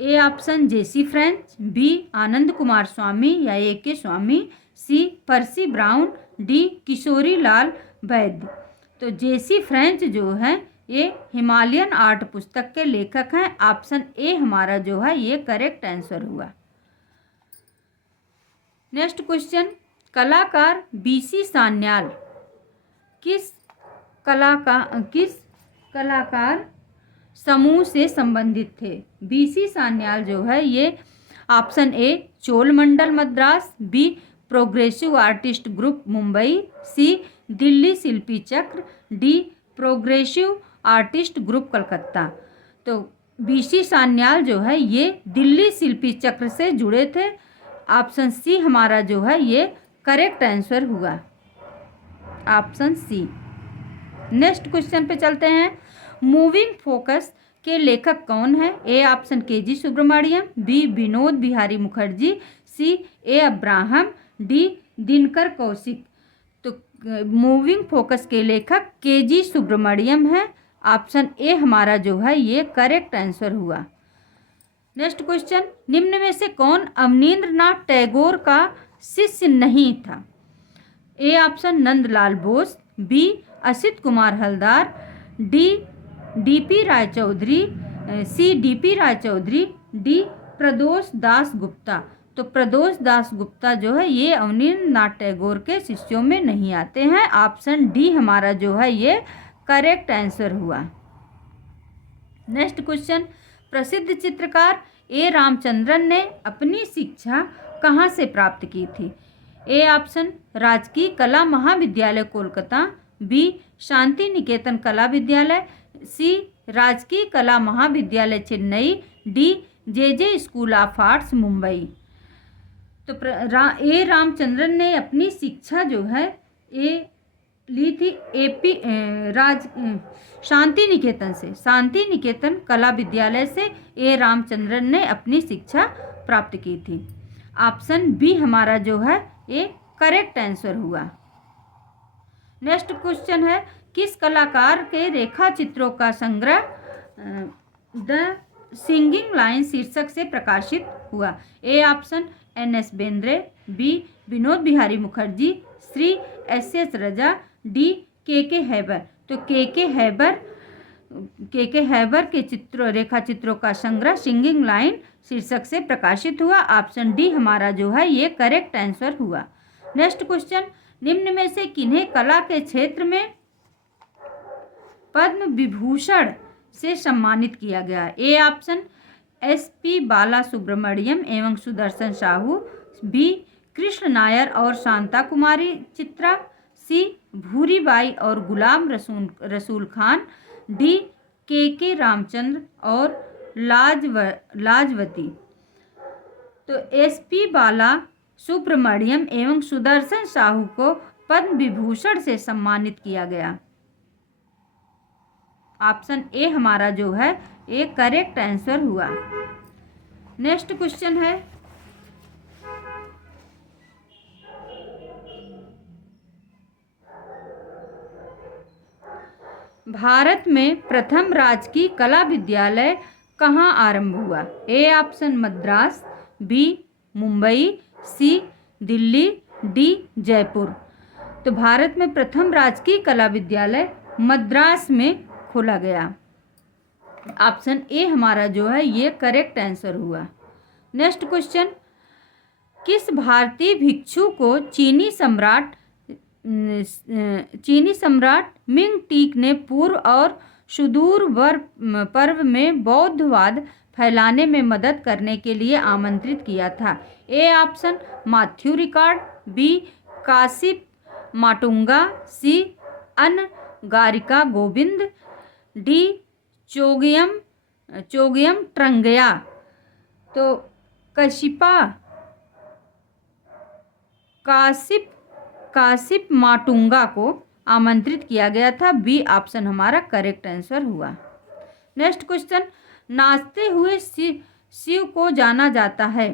A option J C French, B Ananda Coomaraswamy या ए के स्वामी, सी पर्सी ब्राउन, डी किशोरी लाल वैद्य। तो जेसी फ्रेंच जो है ये हिमालयन आर्ट पुस्तक के लेखक हैं। ऑप्शन ए हमारा जो है ये करेक्ट आंसर हुआ। नेक्स्ट क्वेश्चन, कलाकार बीसी सान्याल किस कलाकार समूह से संबंधित थे? बीसी सान्याल जो है ये option A Cholamandal Madras, B progressive artist group Mumbai, C Delhi Shilpi Chakra, D progressive artist group Calcutta. तो बीसी सान्याल जो है ये दिल्ली शिल्पी चक्र से जुड़े थे। ऑप्शन सी हमारा जो है ये करेक्ट आंसर हुआ, ऑप्शन सी। नेक्स्ट क्वेश्चन पे चलते हैं, मूविंग फोकस के लेखक कौन है? A option KG. Subramanyan, B Vinod Behari Mukherjee, C A Abraham, D Dinkar Kaushik. तो मूविंग फोकस के लेखक के.जी. सुब्रमण्यम है। ऑप्शन ए हमारा जो है ये करेक्ट आंसर हुआ। नेक्स्ट क्वेश्चन, निम्न में से कौन अवनींद्रनाथ टैगोर का शिष्य नहीं था? A option Nandalal Bose, B Asit Kumar Haldar, D D P Raychaudhuri, C D P Raychaudhuri, D Pradosh Das Gupta. तो प्रदोष दास गुप्ता जो है ये अवनींद्रनाथ टैगोर के शिष्यों में नहीं आते हैं। ऑप्शन डी हमारा जो है ये करेक्ट आंसर हुआ। नेक्स्ट क्वेश्चन, प्रसिद्ध चित्रकार ए रामचंद्रन ने अपनी शिक्षा कहाँ से प्राप्त की थी? ए ऑप्शन राजकीय कला महाविद्यालय कोलकाता, बी शांति निकेतन कला विद्यालय, सी राजकीय कला महाविद्यालय Chennai, D J school of arts Mumbai. तो ए रामचंद्रन ने अपनी शिक्षा जो है ए ली थी शांति निकेतन से, शांति निकेतन कला विद्यालय से ए रामचंद्रन ने अपनी शिक्षा प्राप्त की थी। ऑप्शन बी हमारा जो है ये करेक्ट आंसर हुआ। नेक्स्ट क्वेश्चन है, किस कलाकार के रेखा चित्रों का संग्रह द सिंगिंग लाइन शीर्षक से प्रकाशित हुआ? A option NS. Bendre, B Vinod Behari Mukherjee, C SS. Raza, D K Heber. तो के हैबर के रेखा चित्रों का संग्रह सिंगिंग लाइन शीर्षक से प्रकाशित हुआ। ऑप्शन डी हमारा जो है ये करेक्ट आंसर हुआ। नेक्स्ट क्वेश्चन, निम्न में से किन्हें कला के क्षेत्र में पद्म विभूषण से सम्मानित किया गया? A option S P. Bala Subrahmanyam एवं सुदर्शन साहू, बी कृष्ण नायर और शांता कुमारी चित्रा, सी भूरीबाई और गुलाम रसूल खान, डी के रामचंद्र और लाजवती। तो एस.पी. बाला सुब्रमण्यम एवं सुदर्शन साहू को पद्म विभूषण से सम्मानित किया गया। ऑप्शन ए हमारा जो है ये करेक्ट आंसर हुआ। नेक्स्ट क्वेश्चन है, भारत में प्रथम राजकीय कला विद्यालय कहाँ आरंभ हुआ? A option Madras, B Mumbai, C Delhi, D Jaipur. तो भारत में प्रथम राजकीय कला विद्यालय मद्रास में खोला गया। ऑप्शन ए हमारा जो है ये करेक्ट आंसर हुआ। नेक्स्ट क्वेश्चन, किस भारतीय भिक्षु को चीनी सम्राट मिंग टीक ने पूर्व और सुदूर पर्व में बौद्धवाद फैलाने में मदद करने के लिए आमंत्रित किया था? A option Matthieu Ricard, B Kasip Matunga, C Anagarika Govinda, D Chogyam Trungpa. तो कासिप माटुंगा को आमंत्रित किया गया था। बी ऑप्शन हमारा करेक्ट आंसर हुआ। नेक्स्ट क्वेश्चन, नाचते हुए शिव को जाना जाता है।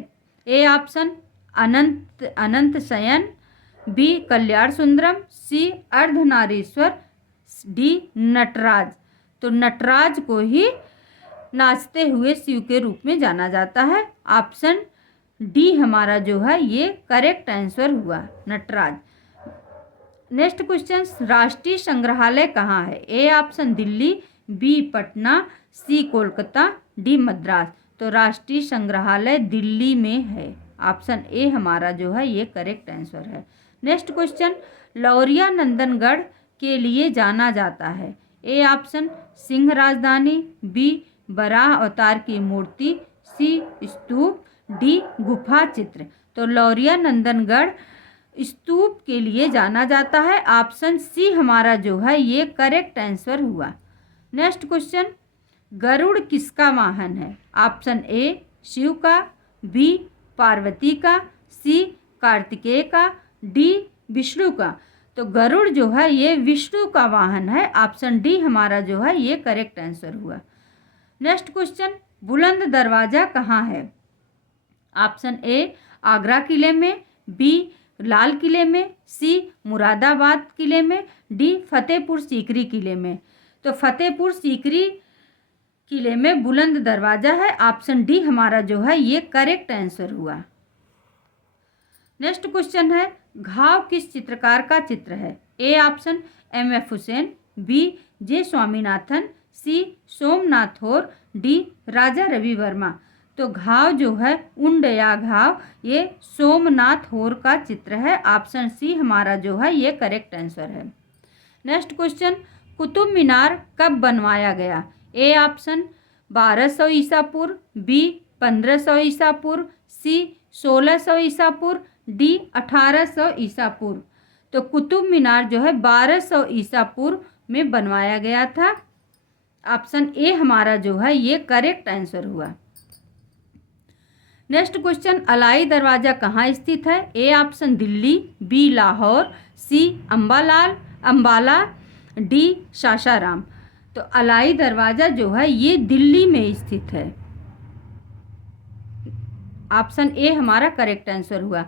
ए ऑप्शन अनंत शयन, बी कल्याण सुंदरम, सी अर्धनारीश्वर, डी नटराज। तो नटराज को ही नाचते हुए शिव के रूप में जाना जाता है। ऑप्शन डी हमारा जो है ये करेक्ट आंसर हुआ, नटराज। नेक्स्ट क्वेश्चन, राष्ट्रीय संग्रहालय कहाँ है। A option Delhi, B Patna, C Kolkata, D Madras. तो राष्ट्रीय संग्रहालय दिल्ली में है। ऑप्शन ए हमारा जो है ये करेक्ट आंसर है। नेक्स्ट क्वेश्चन, लौरिया नंदनगढ़ के लिए जाना जाता है। ए ऑप्शन सिंह राजधानी, बी बराह अवतार की मूर्ति, सी स्तूप, डी गुफा चित्र। तो लौरिया नंदनगढ़ स्तूप के लिए जाना जाता है। ऑप्शन सी हमारा जो है ये करेक्ट आंसर हुआ। नेक्स्ट क्वेश्चन, गरुड़ किसका वाहन है। ऑप्शन ए शिव का, बी पार्वती का, सी कार्तिकेय का, डी विष्णु का। तो गरुड़ जो है ये विष्णु का वाहन है। ऑप्शन डी हमारा जो है ये करेक्ट आंसर हुआ। नेक्स्ट क्वेश्चन, बुलंद दरवाजा कहाँ है। ऑप्शन ए आगरा किले में, बी लाल किले में, सी मुरादाबाद किले में, डी फतेहपुर सीकरी किले में। तो फतेहपुर सीकरी किले में बुलंद दरवाजा है। ऑप्शन डी हमारा जो है ये करेक्ट आंसर हुआ। नेक्स्ट क्वेश्चन है, घाव किस चित्रकार का चित्र है। A option M F Husain, B J Swaminathan, C Somnath और डी राजा रवि वर्मा। तो घाव जो है उंड या घाव ये सोमनाथ होर का चित्र है। ऑप्शन सी हमारा जो है ये करेक्ट आंसर है। नेक्स्ट क्वेश्चन, कुतुब मीनार कब बनवाया गया। ए ऑप्शन 1200 ईसा पूर्व, बी 1500 ईसा पूर्व, सी 1600 ईसा पूर्व, डी 1800 ईसा पूर्व। तो कुतुब मीनार जो है 1200 ईसा पूर्व में बनवाया गया था। ऑप्शन ए हमारा जो है ये करेक्ट आंसर हुआ। नेक्स्ट क्वेश्चन, अलाई दरवाज़ा कहाँ स्थित है। A option Delhi, B Lahore, C Ambala, D Sasaram. तो अलाई दरवाज़ा जो है ये दिल्ली में स्थित है। ऑप्शन ए हमारा करेक्ट आंसर हुआ।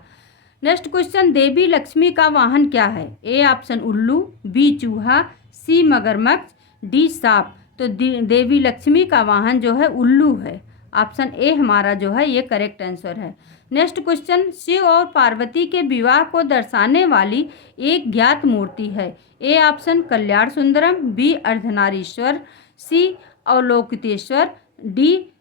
नेक्स्ट क्वेश्चन, देवी लक्ष्मी का वाहन क्या है। ए ऑप्शन उल्लू, बी चूहा, सी मगरमच्छ, डी सांप। तो देवी लक्ष्मी का वाहन जो है उल्लू है। ऑप्शन ए हमारा जो है ये करेक्ट आंसर है। नेक्स्ट क्वेश्चन, शिव और पार्वती के विवाह को दर्शाने वाली एक ज्ञात मूर्ति है। A option Kalyan Sundaram, B Ardhanarishvara, C Avalokiteshvara, D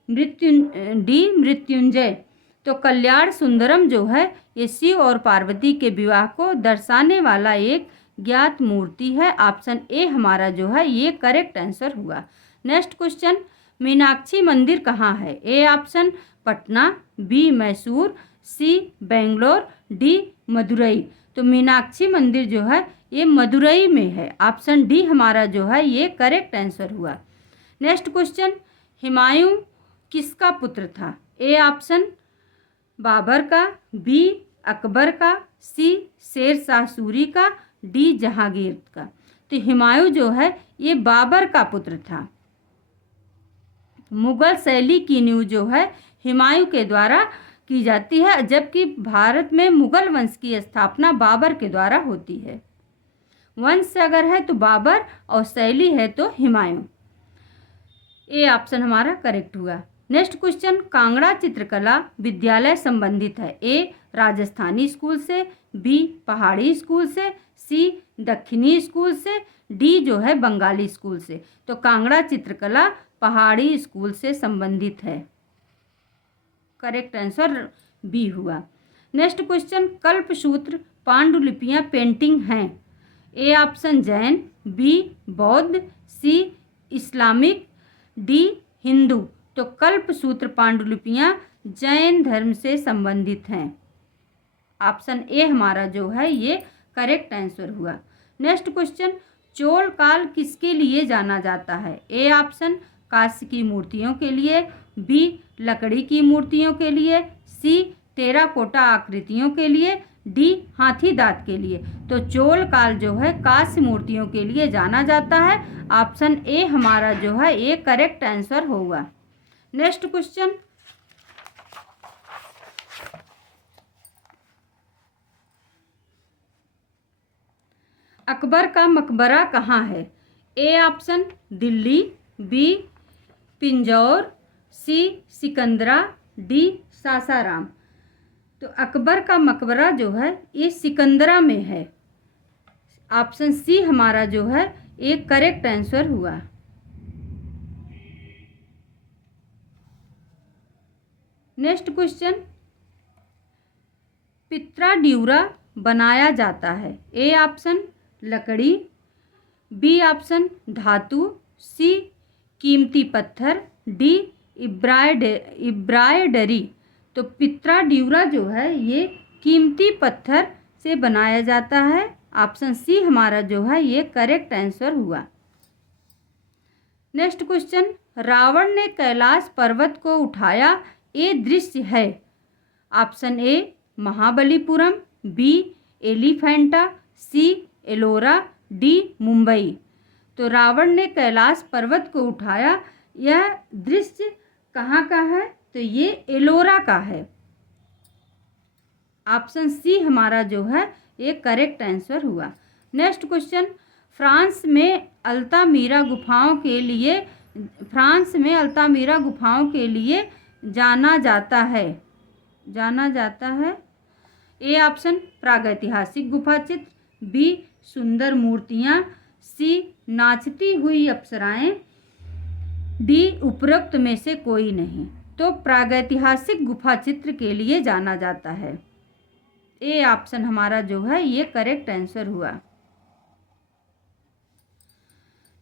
Mrityunjaya. तो कल्याण सुंदरम जो है ये शिव और पार्वती के विवाह को दर्शाने वाला एक ज्ञात मूर्ति है। ऑप्शन ए हमारा जो है ये करेक्ट आंसर हुआ। नेक्स्ट क्वेश्चन, मीनाक्षी मंदिर कहाँ है। A option Patna, B Mysore, C Bangalore, D Madurai. तो मीनाक्षी मंदिर जो है ये मदुरई में है। ऑप्शन डी हमारा जो है ये करेक्ट आंसर हुआ। नेक्स्ट क्वेश्चन, हुमायूं किसका पुत्र था। ए ऑप्शन बाबर का, बी अकबर का, सी शेर शाह सूरी का, डी जहांगीर का। तो हुमायूं जो है ये बाबर का पुत्र था। मुगल शैली की नींव जो है हुमायूं के द्वारा की जाती है, जबकि भारत में मुगल वंश की स्थापना बाबर के द्वारा होती है। वंश अगर है तो बाबर और शैली है तो हुमायूं। ए ऑप्शन हमारा करेक्ट हुआ। नेक्स्ट क्वेश्चन, कांगड़ा चित्रकला विद्यालय संबंधित है। ए राजस्थानी स्कूल से, बी पहाड़ी स्कूल से, सी दक्षिणी स्कूल से, डी जो है बंगाली स्कूल से। तो कांगड़ा चित्रकला पहाड़ी स्कूल से संबंधित है। करेक्ट आंसर बी हुआ। नेक्स्ट क्वेश्चन, कल्पसूत्र पांडुलिपियां पेंटिंग हैं। ए ऑप्शन जैन, बी बौद्ध, सी इस्लामिक, डी हिंदू। तो कल्पसूत्र पांडुलिपियां जैन धर्म से संबंधित हैं। ऑप्शन ए हमारा जो है ये करेक्ट आंसर हुआ। नेक्स्ट क्वेश्चन, चोल काल किसके लिए जाना जाता है। ए ऑप्शन कांस्य की मूर्तियों के लिए, बी लकड़ी की मूर्तियों के लिए, सी टेराकोटा आकृतियों के लिए, डी हाथी दांत के लिए। तो चोल काल जो है कांस्य मूर्तियों के लिए जाना जाता है। ऑप्शन ए हमारा जो है ये करेक्ट आंसर होगा। नेक्स्ट क्वेश्चन, अकबर का मकबरा कहाँ है? A option Delhi, B Pinjore, C Sikandra, D Sasaram. तो अकबर का मकबरा जो है ये सिकंदरा में है। ऑप्शन सी हमारा जो है ये करेक्ट आंसर हुआ। नेक्स्ट क्वेश्चन, पित्रा ड्यूरा बनाया जाता है। ए ऑप्शन लकड़ी, बी ऑप्शन धातु, सी कीमती पत्थर, डी इब्रायडरी। तो पित्रा ड्यूरा जो है ये कीमती पत्थर से बनाया जाता है। ऑप्शन सी हमारा जो है ये करेक्ट आंसर हुआ। नेक्स्ट क्वेश्चन, रावण ने कैलाश पर्वत को उठाया, ये दृश्य है। Option A Mahabalipuram, B Elephanta, C Ellora, D Mumbai. तो रावण ने कैलाश पर्वत को उठाया, यह दृश्य कहाँ का है? तो ये एलोरा का है। ऑप्शन सी हमारा जो है ये करेक्ट आंसर हुआ। नेक्स्ट क्वेश्चन, फ्रांस में अल्तामीरा गुफाओं के लिए जाना जाता है। ए ऑप्शन प्रागैतिहासिक गुफा चित्र, बी सुंदर मूर्तियाँ, सी नाचती हुई अप्सराएं, डी उपरोक्त में से कोई नहीं। तो प्रागैतिहासिक गुफा चित्र के लिए जाना जाता है। ए ऑप्शन हमारा जो है ये करेक्ट आंसर हुआ।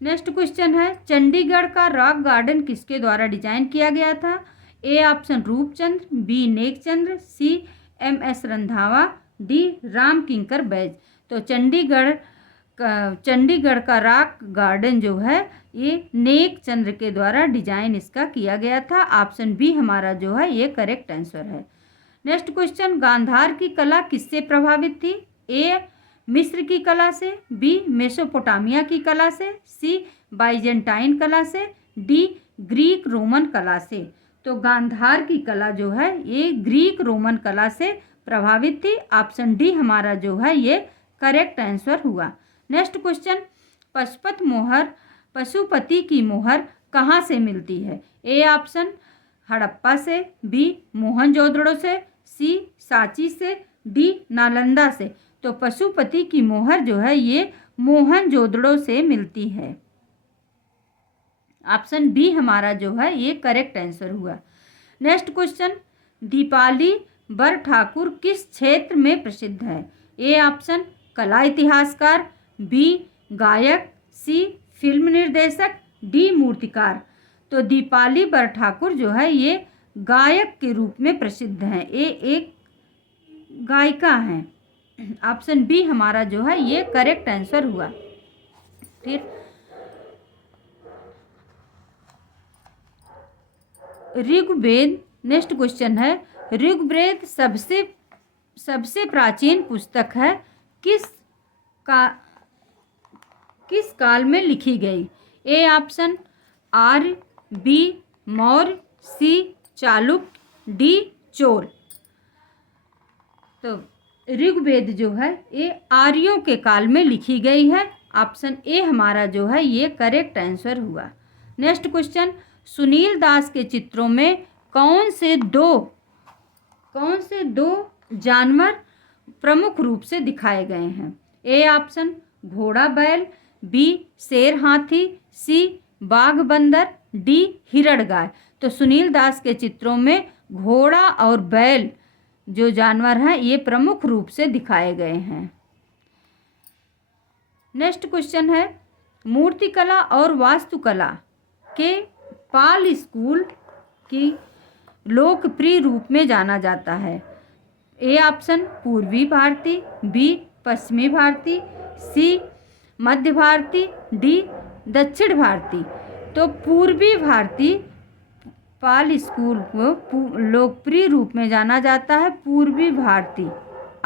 नेक्स्ट क्वेश्चन है, चंडीगढ़ का रॉक गार्डन किसके द्वारा डिजाइन किया गया था? A option Roopchandra, B Nekchandra, C M S. Randhawa, D Ram Kinkar Baij. तो चंडीगढ़ का रॉक गार्डन जो है ये नेकचंद्र के द्वारा डिजाइन इसका किया गया था। ऑप्शन बी हमारा जो है ये करेक्ट आंसर है। नेक्स्ट क्वेश्चन, गांधार की कला किससे प्रभावित थी? ए मिस्र की कला से, बी मेसोपोटामिया की कला से, सी बाइजेंटाइन कला से, डी ग्रीक रोमन कला से। तो गांधार की कला जो है ये ग्रीक रोमन कला से प्रभावित थी। ऑप्शन डी हमारा जो है ये करेक्ट आंसर हुआ। नेक्स्ट क्वेश्चन, पशुपति की मोहर कहाँ से मिलती है? ए ऑप्शन हड़प्पा से, बी मोहनजोदड़ो से, सी सांची से, डी नालंदा से। तो पशुपति की मोहर जो है ये मोहनजोदड़ो से मिलती है। ऑप्शन बी हमारा जो है ये करेक्ट आंसर हुआ। नेक्स्ट क्वेश्चन, दीपाली बरठाकुर किस क्षेत्र में प्रसिद्ध है? ए ऑप्शन कला इतिहासकार, बी गायक, सी फिल्म निर्देशक, डी मूर्तिकार। तो दीपाली बरठाकुर जो है ये गायक के रूप में प्रसिद्ध हैं। ये एक गायिका हैं। ऑप्शन बी हमारा जो है ये करेक्ट आंसर हुआ। फिर ऋग्वेद, नेक्स्ट क्वेश्चन है, ऋग्वेद सबसे प्राचीन पुस्तक है किस काल में लिखी गई? A option Arya, B Maurya, C Chalukya, D Chola. तो ऋग्वेद जो है ये आर्यों के काल में लिखी गई है। ऑप्शन ए हमारा जो है ये करेक्ट आंसर हुआ। नेक्स्ट क्वेश्चन, सुनील दास के चित्रों में कौन से दो जानवर प्रमुख रूप से दिखाए गए हैं? ए ऑप्शन घोड़ा बैल, बी शेर हाथी, सी बाघ बंदर, डी हिरण गाय। तो सुनील दास के चित्रों में घोड़ा और बैल जो जानवर हैं ये प्रमुख रूप से दिखाए गए हैं। नेक्स्ट क्वेश्चन है, मूर्तिकला और वास्तुकला के पाल स्कूल की लोकप्रिय रूप में जाना जाता है। ए ऑप्शन पूर्वी भारती, बी पश्चिमी भारती, सी मध्य भारती, डी दक्षिण भारती। तो पूर्वी भारती पाल स्कूल को लोकप्रिय रूप में जाना जाता है पूर्वी भारती।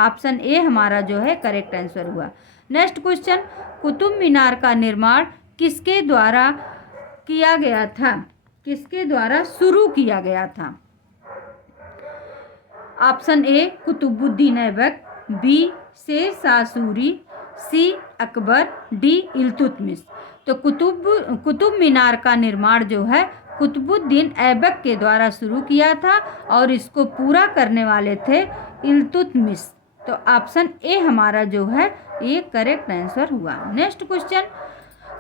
ऑप्शन ए हमारा जो है करेक्ट आंसर हुआ। नेक्स्ट क्वेश्चन, कुतुब मीनार का निर्माण किसके द्वारा किया गया था? किसके द्वारा शुरू किया गया था? Option A Qutubuddin Aibak, B Sher Shah Suri, C Akbar, D Iltutmish. तो कुतुब मीनार का निर्माण जो है कुतुबुद्दीन ऐबक के द्वारा शुरू किया था और इसको पूरा करने वाले थे इल्तुतमिश। तो ऑप्शन ए हमारा जो है ये करेक्ट आंसर हुआ। नेक्स्ट क्वेश्चन,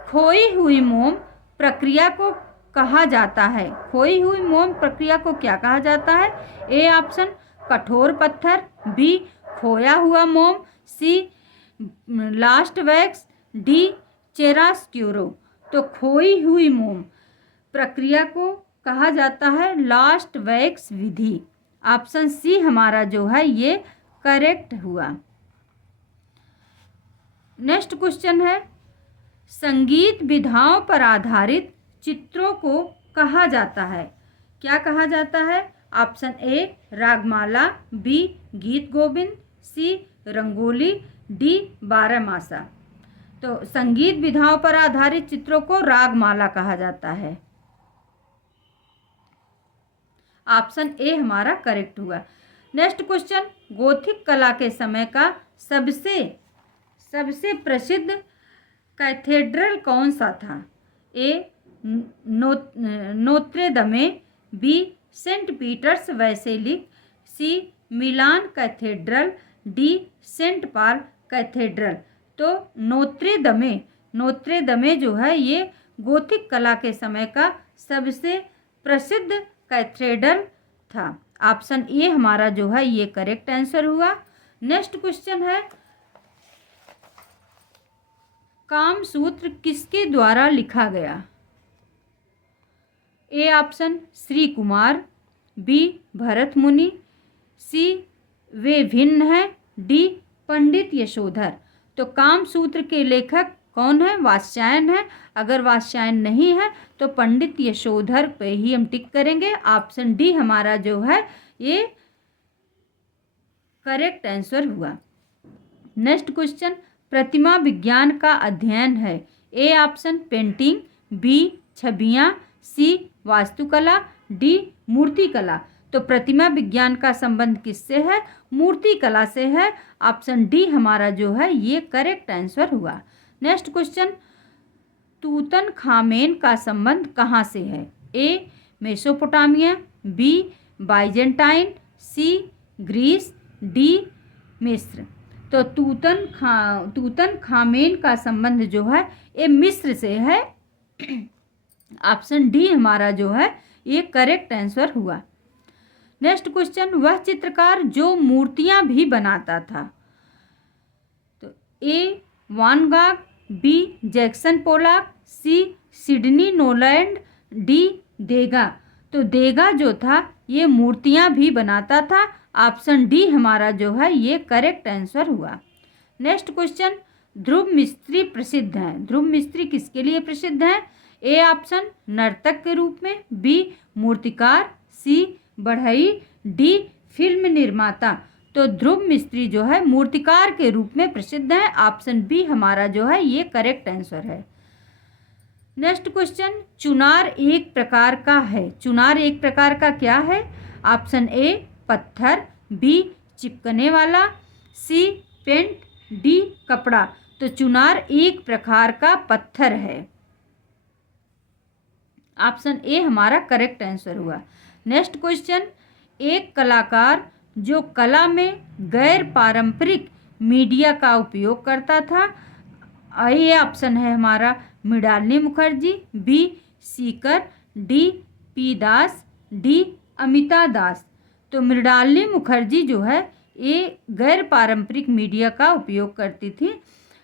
खोई हुई मोम प्रक्रिया को कहा जाता है? खोई हुई मोम प्रक्रिया को क्या कहा जाता है? ए ऑप्शन कठोर पत्थर, बी खोया हुआ मोम, सी लास्ट वैक्स, डी चिरास्क्यूरो। तो खोई हुई मोम प्रक्रिया को कहा जाता है लास्ट वैक्स विधि। ऑप्शन सी हमारा जो है ये करेक्ट हुआ। नेक्स्ट क्वेश्चन है, संगीत विधाओं पर आधारित चित्रों को कहा जाता है? क्या कहा जाता है? ऑप्शन ए रागमाला, बी गीत गोविंद, सी रंगोली, डी बारहमासा। तो संगीत विधाओं पर आधारित चित्रों को रागमाला कहा जाता है। ऑप्शन ए हमारा करेक्ट हुआ। नेक्स्ट क्वेश्चन, गोथिक कला के समय का सबसे प्रसिद्ध कैथेड्रल कौन सा था? A Notre Dame, B Saint Peter's basilica, C Milan cathedral, D Saint Paul cathedral. तो नोत्रे दमे जो है ये गोथिक कला के समय का सबसे प्रसिद्ध कैथेड्रल था। ऑप्शन ए हमारा जो है ये करेक्ट आंसर हुआ। नेक्स्ट क्वेश्चन है, कामसूत्र किसके द्वारा लिखा गया? A option Shri Kumar, B Bharat Muni, C वे भिन्न है, डी पंडित यशोधर। तो कामसूत्र के लेखक कौन है? वात्स्यायन है। अगर वात्स्यायन नहीं है तो पंडित यशोधर पे ही हम टिक करेंगे। ऑप्शन डी हमारा जो है ये करेक्ट आंसर हुआ। नेक्स्ट क्वेश्चन, प्रतिमा विज्ञान का अध्ययन है? ए ऑप्शन पेंटिंग, बी छवियां, सी वास्तुकला, डी मूर्तिकला। तो प्रतिमा विज्ञान का संबंध किससे है? मूर्तिकला से है। ऑप्शन डी हमारा जो है ये करेक्ट आंसर हुआ। नेक्स्ट क्वेश्चन, तूतनखामेन का संबंध कहाँ से है? ए मेसोपोटामिया, बी बाइजेंटाइन, सी ग्रीस, डी मिस्र। तो तूतनखामेन का संबंध जो है ये मिस्र से है। ऑप्शन डी हमारा जो है ये करेक्ट आंसर हुआ। नेक्स्ट क्वेश्चन, वह चित्रकार जो मूर्तियां भी बनाता था? तो ए वान गॉग, बी जैक्सन पोलॉक, सी सिडनी नोलैंड, डी देगा। तो देगा जो था ये मूर्तियां भी बनाता था। ऑप्शन डी हमारा जो है ये करेक्ट आंसर हुआ। नेक्स्ट क्वेश्चन, ध्रुव मिस्त्री प्रसिद्ध हैं? ध्रुव मिस्त्री किसके लिए प्रसिद्ध हैं? ए ऑप्शन नर्तक के रूप में, बी मूर्तिकार, सी बढ़ई, डी फिल्म निर्माता। तो ध्रुव मिस्त्री जो है मूर्तिकार के रूप में प्रसिद्ध है। ऑप्शन बी हमारा जो है ये करेक्ट आंसर है। नेक्स्ट क्वेश्चन, चुनार एक प्रकार का है? चुनार एक प्रकार का क्या है? ऑप्शन ए पत्थर, बी चिपकने वाला, सी पेंट, डी कपड़ा। तो चुनार एक प्रकार का पत्थर है। ऑप्शन ए हमारा करेक्ट आंसर हुआ। नेक्स्ट क्वेश्चन, एक कलाकार जो कला में गैर पारंपरिक मीडिया का उपयोग करता था? ये ऑप्शन है हमारा मृणालिनी मुखर्जी, बी सीकर, D P Das, D Amita Das. तो मृणालिनी मुखर्जी जो है ये गैर पारंपरिक मीडिया का उपयोग करती थी।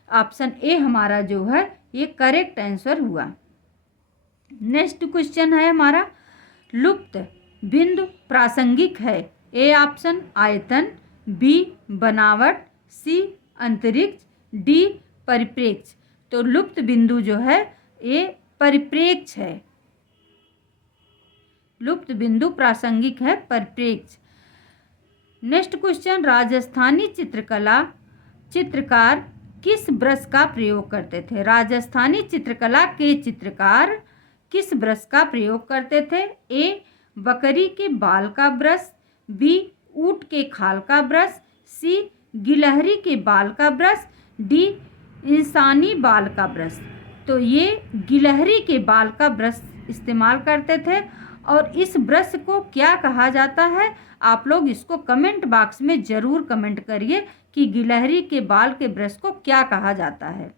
ऑप्शन ए हमारा जो है ये करेक्ट आंसर हुआ। नेक्स्ट क्वेश्चन है हमारा, लुप्त बिंदु प्रासंगिक है? ए ऑप्शन आयतन, बी बनावट, सी अंतरिक्ष, डी परिप्रेक्ष्य। तो लुप्त बिंदु जो है ये परिप्रेक्ष्य है। लुप्त बिंदु प्रासंगिक है, परिप्रेक्ष्य। नेक्स्ट क्वेश्चन, राजस्थानी चित्रकार किस ब्रश का प्रयोग करते थे? राजस्थानी चित्रकला के चित्रकार किस ब्रश का प्रयोग करते थे? ए बकरी के बाल का ब्रश, बी ऊंट के खाल का ब्रश, सी गिलहरी के बाल का ब्रश, डी इंसानी बाल का ब्रश। तो ये गिलहरी के बाल का ब्रश इस्तेमाल करते थे। और इस ब्रश को क्या कहा जाता है? आप लोग इसको कमेंट बॉक्स में ज़रूर कमेंट करिए कि गिलहरी के बाल के ब्रश को क्या कहा जाता है।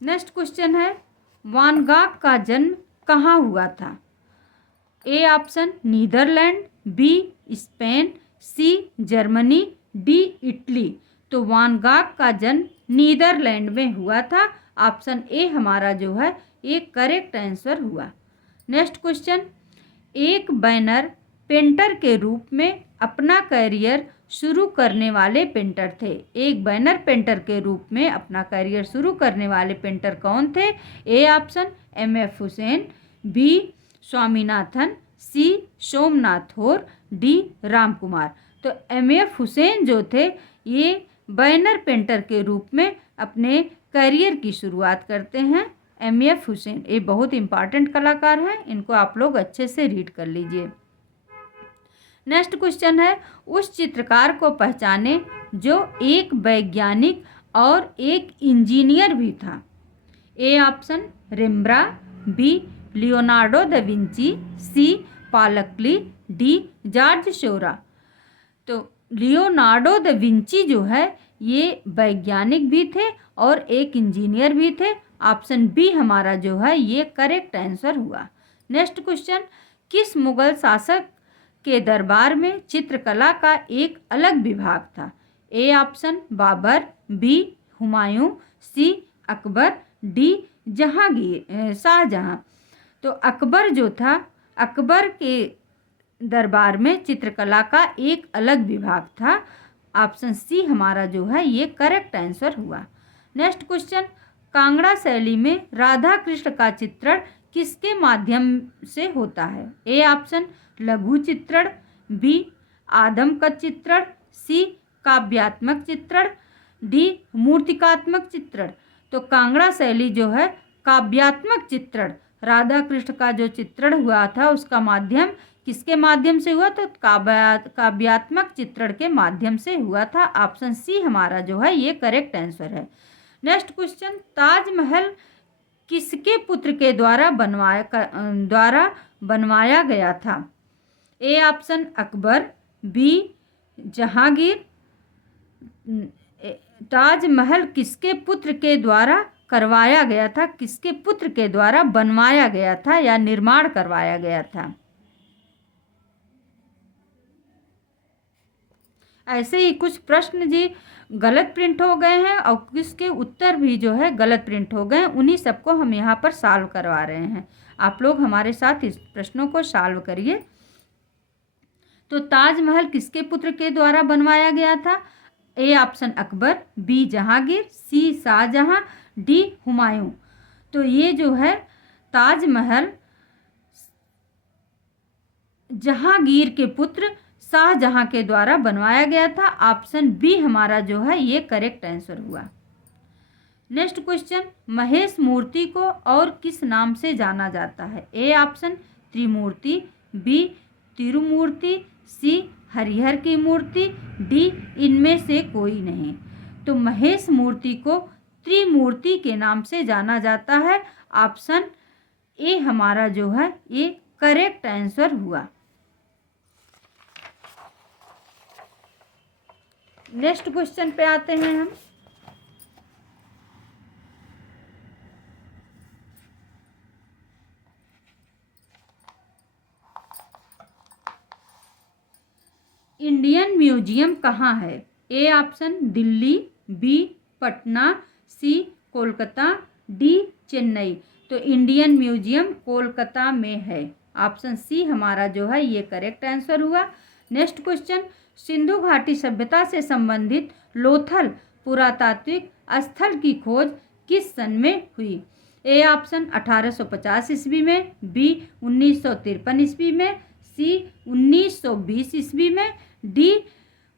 नेक्स्ट क्वेश्चन है, वान गॉग का जन्म कहाँ हुआ था? A option Netherland, B Spain, C Germany, D Italy. तो वान गॉग का जन्म नीदरलैंड में हुआ था। ऑप्शन ए हमारा जो है ये करेक्ट आंसर हुआ। नेक्स्ट क्वेश्चन, एक बैनर पेंटर के रूप में अपना करियर शुरू करने वाले पेंटर थे। एक बैनर पेंटर के रूप में अपना करियर शुरू करने वाले पेंटर कौन थे? A option M F. Husain, B Swaminathan, C Somnath और डी राम कुमार। तो एम.एफ. हुसैन जो थे ये बैनर पेंटर के रूप में अपने करियर की शुरुआत करते हैं। एम.एफ. हुसैन ये बहुत इंपॉर्टेंट कलाकार हैं, इनको आप लोग अच्छे से रीड कर लीजिए। नेक्स्ट क्वेश्चन है, उस चित्रकार को पहचाने जो एक वैज्ञानिक और एक इंजीनियर भी था। A option Rembrandt, B Leonardo da Vinci, C Paul Klee, D George Seurat. तो लियोनार्डो दा विंची जो है ये वैज्ञानिक भी थे और एक इंजीनियर भी थे। ऑप्शन बी हमारा जो है ये करेक्ट आंसर हुआ। नेक्स्ट क्वेश्चन, किस मुगल शासक के दरबार में चित्रकला का एक अलग विभाग था? A option Babar, B Humayun, C Akbar, D Jahangir Shahjahan. तो अकबर जो था, अकबर के दरबार में चित्रकला का एक अलग विभाग था। ऑप्शन सी हमारा जो है ये करेक्ट आंसर हुआ। नेक्स्ट क्वेश्चन, कांगड़ा शैली में राधा कृष्ण का चित्रण किसके माध्यम से होता है? ए ऑप्शन लघु चित्रण, बी आदमकद चित्रण, सी काव्यात्मक चित्रण, डी मूर्तिकात्मक चित्रण। तो कांगड़ा शैली जो है काव्यात्मक चित्रण, राधा कृष्ण का जो चित्रण हुआ था उसका माध्यम किसके माध्यम से हुआ? तो काव्यात्मक चित्रण के माध्यम से हुआ था। ऑप्शन सी हमारा जो है ये करेक्ट आंसर है। नेक्स्ट क्वेश्चन, ताजमहल किसके पुत्र के द्वारा बनवाया गया था? A option Akbar, B Jahangir. Taj Mahal किसके पुत्र के द्वारा करवाया गया था? किसके पुत्र के द्वारा बनवाया गया था या निर्माण करवाया गया था? ऐसे ही कुछ प्रश्न जी गलत प्रिंट हो गए हैं और किसके उत्तर भी जो है गलत प्रिंट हो गए हैं, उन्हीं सबको हम यहाँ पर सॉल्व करवा रहे हैं। आप लोग हमारे साथ इस प्रश्नों को सॉल्व करिए। तो ताजमहल किसके पुत्र के द्वारा बनवाया गया था? A option Akbar, B Jahangir, C Shahjahan, D Humayun. तो ये जो है ताजमहल जहांगीर के पुत्र शाहजहां के द्वारा बनवाया गया था। ऑप्शन बी हमारा जो है ये करेक्ट आंसर हुआ। नेक्स्ट क्वेश्चन, महेश मूर्ति को और किस नाम से जाना जाता है? A option Trimurti, B Tirumurti, C Harihar की मूर्ति, डी इनमें से कोई नहीं। तो महेश मूर्ति को त्रिमूर्ति के नाम से जाना जाता है। ऑप्शन ए हमारा जो है ये करेक्ट आंसर हुआ। नेक्स्ट क्वेश्चन पे आते हैं हम। इंडियन म्यूजियम कहाँ है? A option Delhi, B Patna, C Kolkata, D Chennai. तो इंडियन म्यूजियम कोलकाता में है। ऑप्शन सी हमारा जो है ये करेक्ट आंसर हुआ। नेक्स्ट क्वेश्चन, सिंधु घाटी सभ्यता से संबंधित लोथल पुरातात्विक स्थल की खोज किस सन में हुई? ए ऑप्शन 1850 ईस्वी में, बी 1953 ईस्वी में, सी 1920 ईस्वी में, डी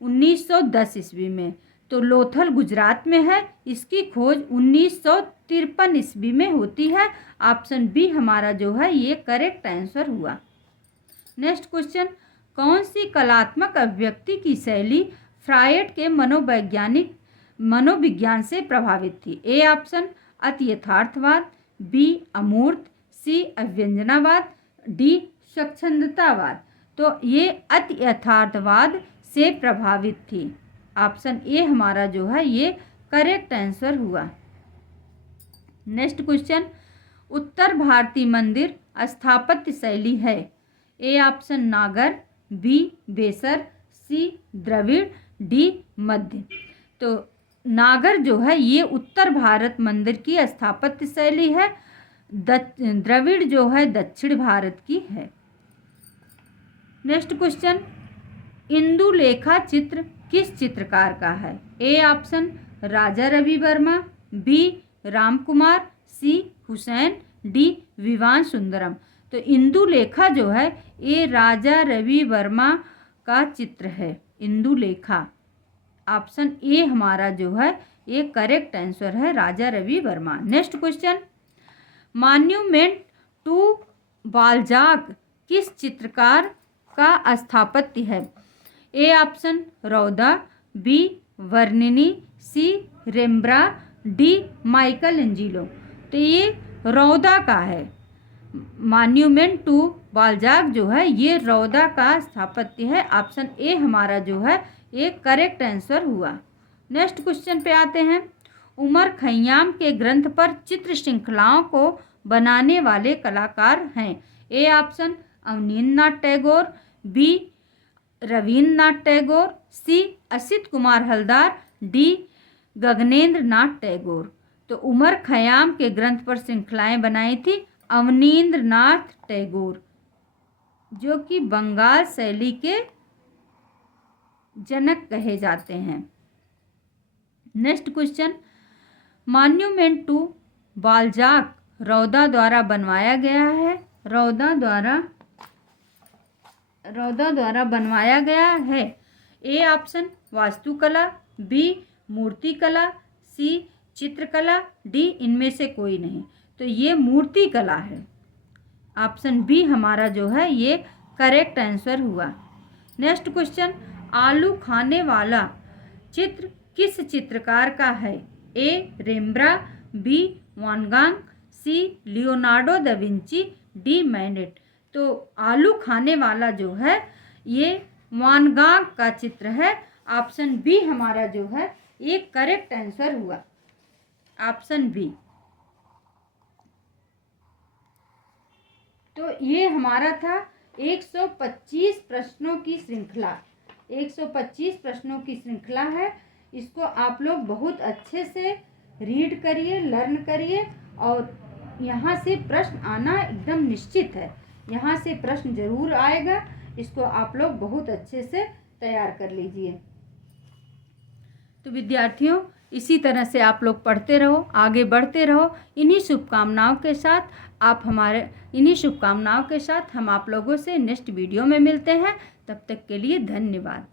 1910 ईस्वी में। तो लोथल गुजरात में है, इसकी खोज 1953 ईस्वी में होती है। ऑप्शन बी हमारा जो है ये करेक्ट आंसर हुआ। नेक्स्ट क्वेश्चन, कौन सी कलात्मक अभिव्यक्ति की शैली फ्रायड के मनोविज्ञान से प्रभावित थी? ए ऑप्शन अति यथार्थवाद, बी अमूर्त, सी अव्यंजनावाद, डी स्वच्छंदतावाद। तो ये अति यथार्थवाद से प्रभावित थी। ऑप्शन ए हमारा जो है ये करेक्ट आंसर हुआ। नेक्स्ट क्वेश्चन, उत्तर भारतीय मंदिर स्थापत्य शैली है? ए ऑप्शन नागर, बी बेसर, सी द्रविड़, डी मध्य। तो नागर जो है ये उत्तर भारत मंदिर की स्थापत्य शैली है, द्रविड़ जो है दक्षिण भारत की है। नेक्स्ट क्वेश्चन, इंदुलेखा चित्र किस चित्रकार का है? A option Raja Ravi Varma, B Ramkumar, C Husain, D Vivan Sundaram. तो इंदुलेखा जो है ये राजा रवि वर्मा का चित्र है, इंदुलेखा। ऑप्शन ए हमारा जो है ये करेक्ट आंसर है, Raja Ravi Varma. Next question, monument to Balzac किस चित्रकार का स्थापत्य है? A option Rodin, B Bernini, C Rembrandt, D Michelangelo. तो ये रौदा का है। मॉन्यूमेंट टू बाल्जाक जो है ये रौदा का स्थापत्य है। ऑप्शन ए हमारा जो है ये करेक्ट आंसर हुआ। नेक्स्ट क्वेश्चन पे आते हैं, उमर खैयाम के ग्रंथ पर चित्र श्रृंखलाओं को बनाने वाले कलाकार हैं? A option Abanindranath Tagore, B Rabindranath Tagore, C Asit Kumar Haldar, D Gaganendranath Tagore. तो उमर खयाम के ग्रंथ पर श्रृंखलाएं बनाई थी अवनींद्रनाथ टैगोर, जो कि बंगाल शैली के जनक कहे जाते हैं। नेक्स्ट क्वेश्चन, मॉन्यूमेंट टू बाल्जाक रौदा द्वारा बनवाया गया है? रौदा द्वारा बनवाया गया है। ए ऑप्शन वास्तुकला, बी मूर्तिकला, सी चित्रकला, डी इनमें से कोई नहीं। तो ये मूर्तिकला है। ऑप्शन बी हमारा जो है ये करेक्ट आंसर हुआ। नेक्स्ट क्वेश्चन, आलू खाने वाला चित्र किस चित्रकार का है? A Rembrandt, B Van Gogh, C Leonardo da Vinci, D Manet. तो आलू खाने वाला जो है ये वान गॉग का चित्र है। ऑप्शन बी हमारा जो है ये करेक्ट आंसर हुआ। Option B. तो ये हमारा था 125 प्रश्नों की श्रृंखला। 125 प्रश्नों की श्रृंखला है। इसको आप लोग बहुत अच्छे से रीड करिए, लर्न करिए, और यहाँ से प्रश्न आना एकदम निश्चित है। यहाँ से प्रश्न जरूर आएगा। इसको आप लोग बहुत अच्छे से तैयार कर लीजिए। तो विद्यार्थियों, इसी तरह से आप लोग पढ़ते रहो, आगे बढ़ते रहो। इन्हीं शुभकामनाओं के साथ हम आप लोगों से नेक्स्ट वीडियो में मिलते हैं। तब तक के लिए धन्यवाद।